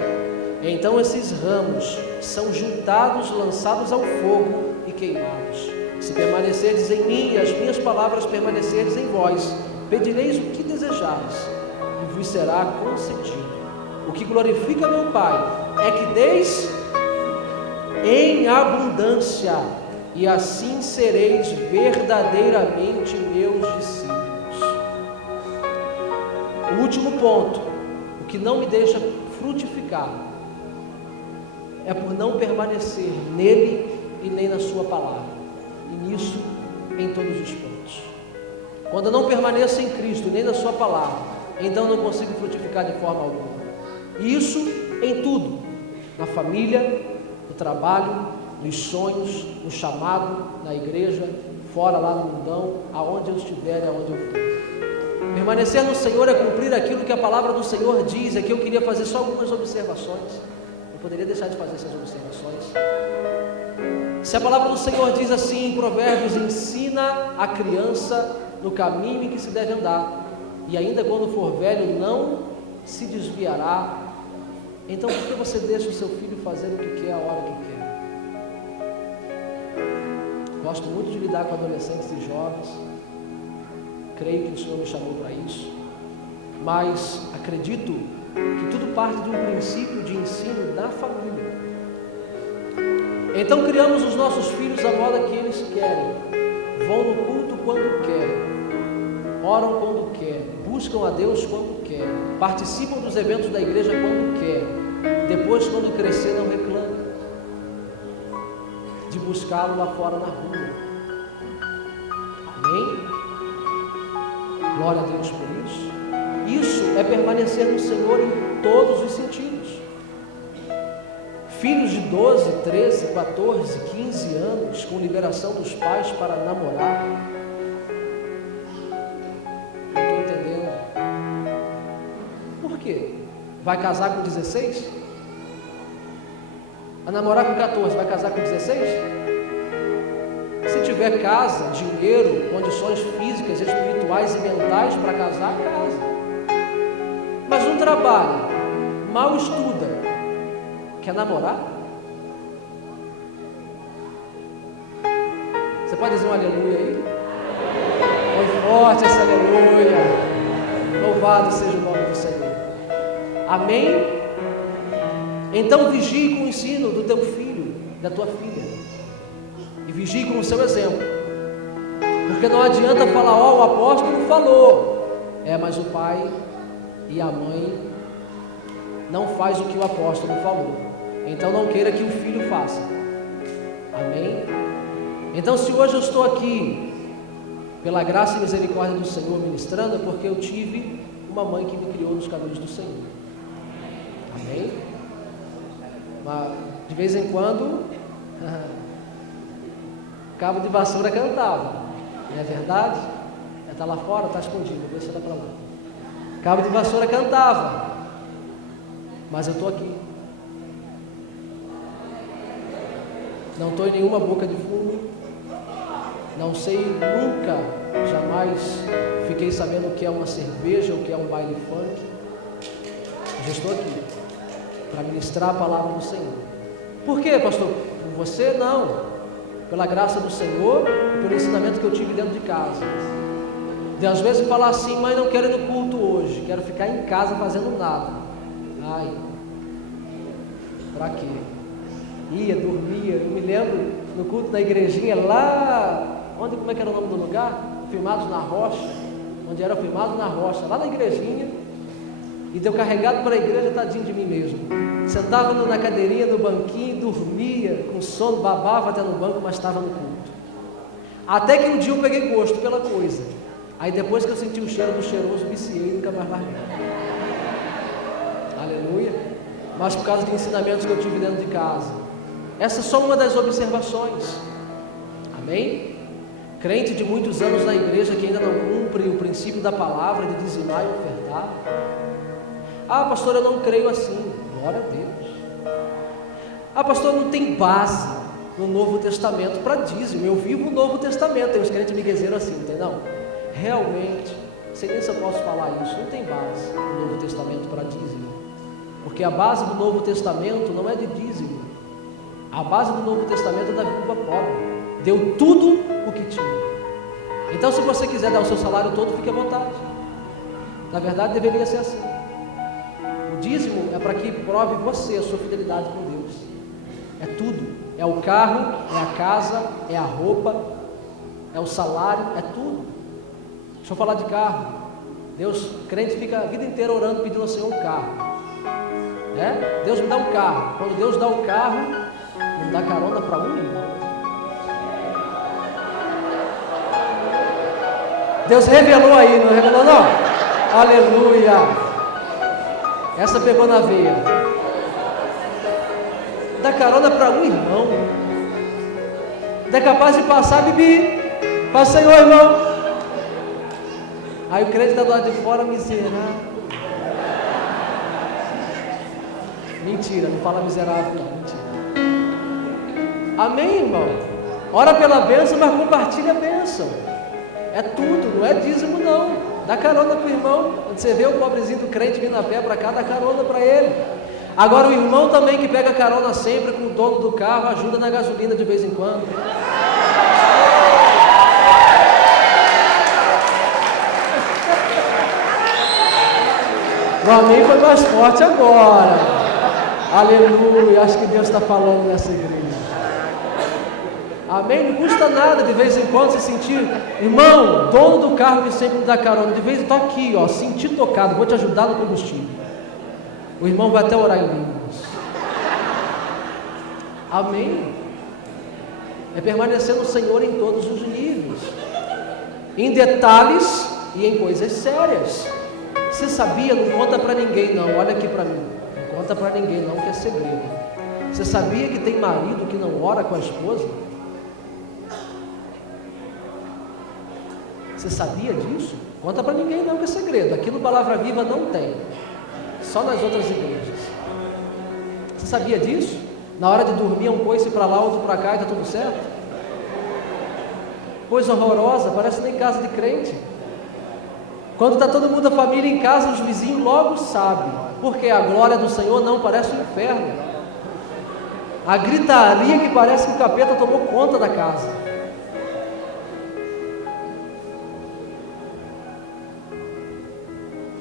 Então esses ramos são juntados, lançados ao fogo e queimados. Se permanecerdes em mim e as minhas palavras permanecerdes em vós, pedireis o que desejares e vos será concedido. O que glorifica meu Pai é que deis em abundância, e assim sereis verdadeiramente meus discípulos. O último ponto, o que não me deixa frutificar, é por não permanecer nele e nem na sua palavra, e nisso em todos os pontos. Quando eu não permaneço em Cristo, nem na sua palavra, então não consigo frutificar de forma alguma. E isso em tudo, na família, no trabalho, nos sonhos, no chamado, na igreja, fora lá no mundão, aonde eu estiver e aonde eu for. Permanecer no Senhor é cumprir aquilo que a palavra do Senhor diz. Aqui eu queria fazer só algumas observações. Eu poderia deixar de fazer essas observações. Se a palavra do Senhor diz assim em Provérbios: ensina a criança no caminho em que se deve andar, e ainda quando for velho não se desviará. Então por que você deixa o seu filho fazer o que quer, a hora que quer? Gosto muito de lidar com adolescentes e jovens, creio que o Senhor me chamou para isso, mas acredito que tudo parte de um princípio de ensino da família. Então criamos os nossos filhos à moda que eles querem, vão no culto quando querem, oram quando querem, buscam a Deus quando querem, participam dos eventos da igreja quando querem, depois quando crescer não reclamam de buscá-lo lá fora na rua. Amém? Glória a Deus por isso. Isso é permanecer no Senhor em todos os sentidos. Filhos de 12, 13, 14, 15 anos com liberação dos pais para namorar. Não estou entendendo. Por quê? Vai casar com 16? A namorar com 14, vai casar com 16? Se tiver casa, dinheiro, condições físicas, espirituais e mentais para casar, casa. Mas não trabalha, mal estuda, quer namorar? Você pode dizer um aleluia aí? Foi forte esse aleluia. Louvado seja o nome do Senhor. Amém? Então vigie com o ensino do teu filho, da tua filha. E vigie com o seu exemplo. Porque não adianta falar: ó, o apóstolo falou. Mas o pai e a mãe não faz o que o apóstolo falou. Então não queira que o filho faça. Amém? Então se hoje eu estou aqui pela graça e misericórdia do Senhor ministrando, é porque eu tive uma mãe que me criou nos caminhos do Senhor. Amém? Mas de vez em quando cabo de vassoura cantava. Não é verdade? Está lá fora, está escondido, deixa ela para lá. Cabo de vassoura cantava, mas eu estou aqui. Não estou em nenhuma boca de fumo. Não sei, nunca, jamais fiquei sabendo o que é uma cerveja, o que é um baile funk. Eu estou aqui para ministrar a palavra do Senhor. Por quê, pastor? Por você? Não. Pela graça do Senhor e pelo ensinamento que eu tive dentro de casa. De às vezes falar assim: mãe, não quero ir no culto hoje, quero ficar em casa fazendo nada. Ai, pra quê? Ia, dormia. Eu me lembro no culto da igrejinha lá, como é que era o nome do lugar? Firmados na Rocha, onde era firmado na Rocha, lá na igrejinha. E deu carregado para a igreja, tadinho de mim mesmo. Sentava na cadeirinha, no banquinho, dormia, com sono, babava até no banco, mas estava no culto. Até que um dia eu peguei gosto pela coisa. Aí depois que eu senti o cheiro do cheiroso, viciei e nunca mais larguei. Aleluia. Mas por causa de ensinamentos que eu tive dentro de casa. Essa é só uma das observações. Amém? Crente de muitos anos na igreja que ainda não cumpre o princípio da palavra de dizimar e ofertar. Ah, pastor, eu não creio assim. Glória a Deus. Ah, pastor, não tem base no Novo Testamento para dízimo. Eu vivo o Novo Testamento. Tem os crentes miguezeiros assim, entendeu? Realmente, sei nem se eu posso falar isso, não tem base no Novo Testamento para dízimo. Porque a base do Novo Testamento não é de dízimo. A base do Novo Testamento é da viúva pobre. Deu tudo o que tinha. Então, se você quiser dar o seu salário todo, fique à vontade. Na verdade, deveria ser assim. O dízimo é para que prove você a sua fidelidade com Deus. É tudo. É o carro, é a casa, é a roupa, é o salário, é tudo. Deixa eu falar de carro. Deus, crente fica a vida inteira orando, pedindo ao Senhor um carro. Deus me dá um carro. Quando Deus dá o carro, não dá carona para um irmão. Deus revelou aí, não revelou não? Aleluia! Essa pegou na veia. Dá carona para um irmão. Não é capaz de passar, Bibi. Passa, Senhor, irmão. Aí o crente está do lado de fora, miserável. Mentira, não fala miserável não, mentira. Amém, irmão? Ora pela bênção, mas compartilha a bênção. É tudo, não é dízimo não. Dá carona para o irmão. Quando você vê o pobrezinho do crente vindo a pé para cá, dá carona para ele. Agora o irmão também que pega carona sempre com o dono do carro, ajuda na gasolina de vez em quando. O amém foi mais forte agora. Aleluia, acho que Deus está falando nessa igreja. Amém? Não custa nada de vez em quando se sentir, irmão, dono do carro que sempre me dá carona, de vez em quando, aqui, ó, sentir tocado, vou te ajudar no combustível. O irmão vai até orar em línguas. Amém? É permanecer no Senhor em todos os níveis, em detalhes e em coisas sérias. Você sabia? Não conta para ninguém não, olha aqui para mim, não conta para ninguém não, que é segredo. Você sabia que tem marido que não ora com a esposa? Você sabia disso? Conta para ninguém não, que é segredo. Aqui no Palavra Viva não tem, só nas outras igrejas. Você sabia disso? Na hora de dormir, um coice para lá, outro para cá e está tudo certo? Coisa horrorosa, parece nem casa de crente. Quando está todo mundo, a família em casa, os vizinhos logo sabem, porque a glória do Senhor não parece um inferno. A gritaria que parece que o capeta tomou conta da casa.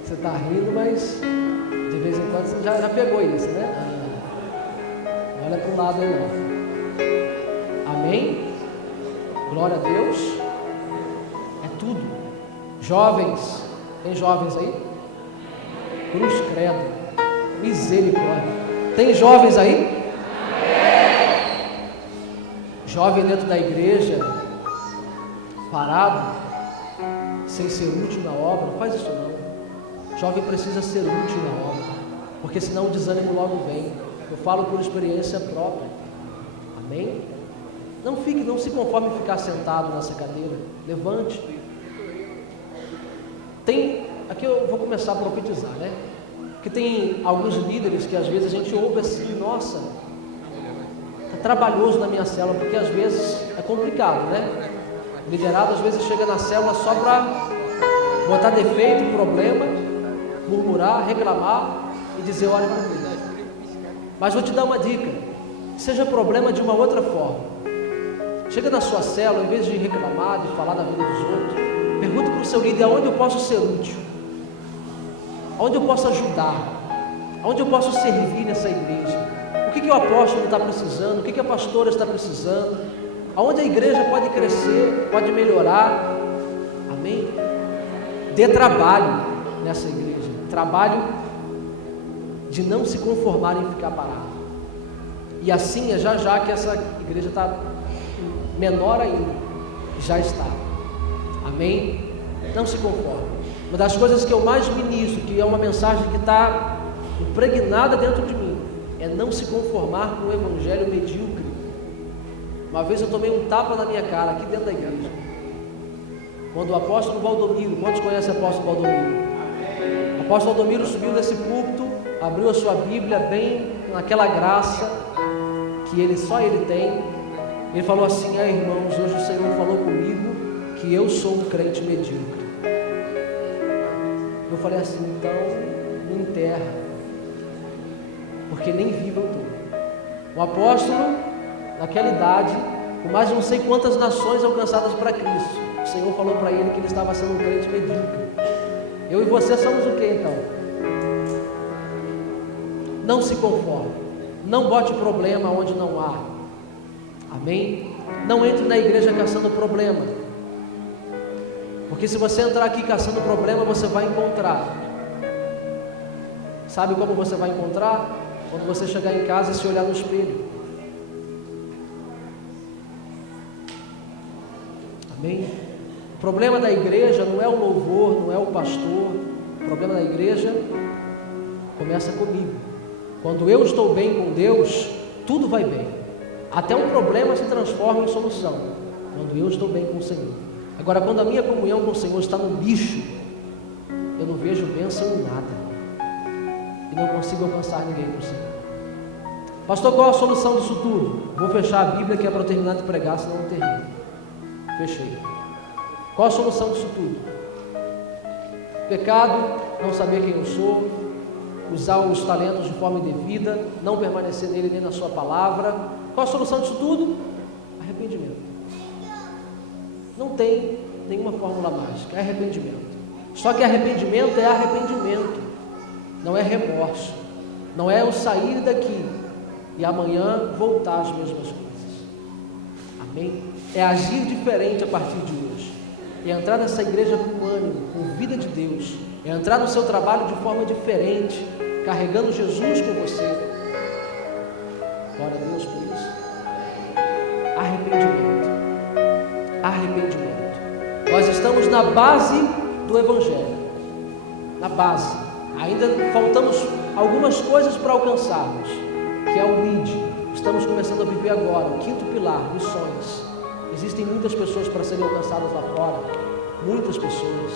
Você está rindo, mas de vez em quando você já pegou isso, né? Olha para o lado aí não. Amém? Glória a Deus. É tudo. Jovens, tem jovens aí? Cruz credo, misericórdia. Tem jovens aí? Jovem dentro da igreja, parado, sem ser útil na obra, não faz isso não. Jovem precisa ser útil na obra, porque senão o desânimo logo vem. Eu falo por experiência própria. Amém? Não se conforme em ficar sentado nessa cadeira. Levante. Aqui eu vou começar a profetizar, né? Porque tem alguns líderes que às vezes a gente ouve assim, nossa, tá trabalhoso na minha célula, porque às vezes é complicado, né? O liderado às vezes chega na célula só para botar defeito, problema, murmurar, reclamar e dizer, olha para mim. Mas vou te dar uma dica, seja problema de uma outra forma. Chega na sua célula, em vez de reclamar, de falar da vida dos outros, pergunta para o seu líder, aonde eu posso ser útil? Aonde eu posso ajudar? Aonde eu posso servir nessa igreja? O que o apóstolo está precisando? O que a pastora está precisando? Aonde a igreja pode crescer, pode melhorar? Amém? Dê trabalho nessa igreja, trabalho de não se conformar em ficar parado. E assim é já que essa igreja está menor ainda, já está. Amém? Não se conforme. Uma das coisas que eu mais ministro, que é uma mensagem que está impregnada dentro de mim, é não se conformar com o evangelho medíocre. Uma vez eu tomei um tapa na minha cara, aqui dentro da igreja, quando o apóstolo Valdomiro, quantos conhecem o apóstolo Valdomiro? O apóstolo Valdomiro subiu nesse púlpito, abriu a sua Bíblia bem naquela graça que só ele tem. Ele falou assim, irmãos, hoje o Senhor falou comigo que eu sou um crente medíocre. Eu falei assim, então me enterra, porque nem vivo eu estou. O apóstolo, naquela idade, com mais de não sei quantas nações alcançadas para Cristo, o Senhor falou para ele que ele estava sendo um crente medíocre. Eu e você somos o que então? Não se conforme. Não bote problema onde não há. Amém? Não entre na igreja caçando problema. Porque se você entrar aqui caçando problema, você vai encontrar. Sabe como você vai encontrar? Quando você chegar em casa e se olhar no espelho. Amém? O problema da igreja não é o louvor, não é o pastor. O problema da igreja começa comigo. Quando eu estou bem com Deus, tudo vai bem. Até um problema se transforma em solução. Quando eu estou bem com o Senhor. Agora, quando a minha comunhão com o Senhor está no lixo, eu não vejo bênção em nada. E não consigo alcançar ninguém com o Senhor. Pastor, qual a solução disso tudo? Vou fechar a Bíblia que é para eu terminar de pregar, senão não termino. Fechei. Qual a solução disso tudo? Pecado, não saber quem eu sou, usar os talentos de forma indevida, não permanecer nele nem na sua palavra. Qual a solução disso tudo? Arrependimento. Não tem nenhuma fórmula mágica, é arrependimento. Só que arrependimento é arrependimento, não é remorso, não é eu sair daqui e amanhã voltar às mesmas coisas. Amém? É agir diferente a partir de hoje, é entrar nessa igreja com ânimo, com vida de Deus, é entrar no seu trabalho de forma diferente, carregando Jesus com você. Glória a Deus por isso. Arrependimento. Arrependimento. Nós estamos na base do Evangelho. Na base. Ainda faltamos algumas coisas para alcançarmos, que é o ID. Estamos começando a viver agora o quinto pilar, missões. Existem muitas pessoas para serem alcançadas lá fora. Muitas pessoas.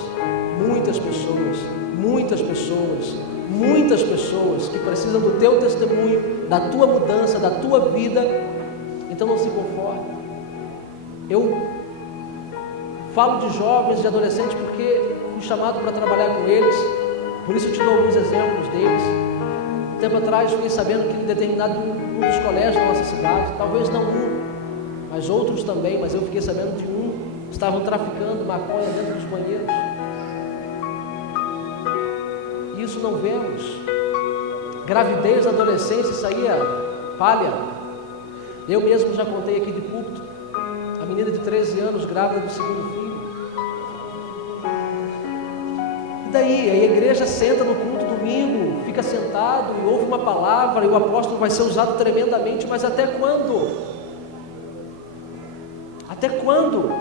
Muitas pessoas. Muitas pessoas. Muitas pessoas que precisam do teu testemunho, da tua mudança, da tua vida. Então não se conforme. Eu falo de jovens, de adolescentes, porque fui chamado para trabalhar com eles, por isso eu te dou alguns exemplos deles. Tempo atrás fiquei sabendo que em determinado um dos colégios da nossa cidade, talvez não um, mas outros também, mas eu fiquei sabendo de um, estavam traficando maconha dentro dos banheiros. Isso não vemos. Gravidez, adolescência, isso aí é palha. Eu mesmo já contei aqui de púlpito, a menina de 13 anos grávida do segundo filho. E daí? A igreja senta no culto domingo, fica sentado e ouve uma palavra, e o apóstolo vai ser usado tremendamente, mas até quando? Até quando?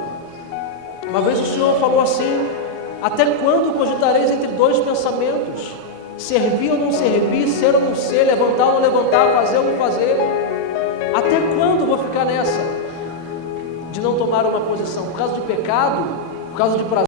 Uma vez o Senhor falou assim: até quando cogitareis entre dois pensamentos? Servir ou não servir, ser ou não ser, levantar ou não levantar, fazer ou não fazer? Até quando vou ficar nessa? De não tomar uma posição, por causa de pecado, por causa de prazer?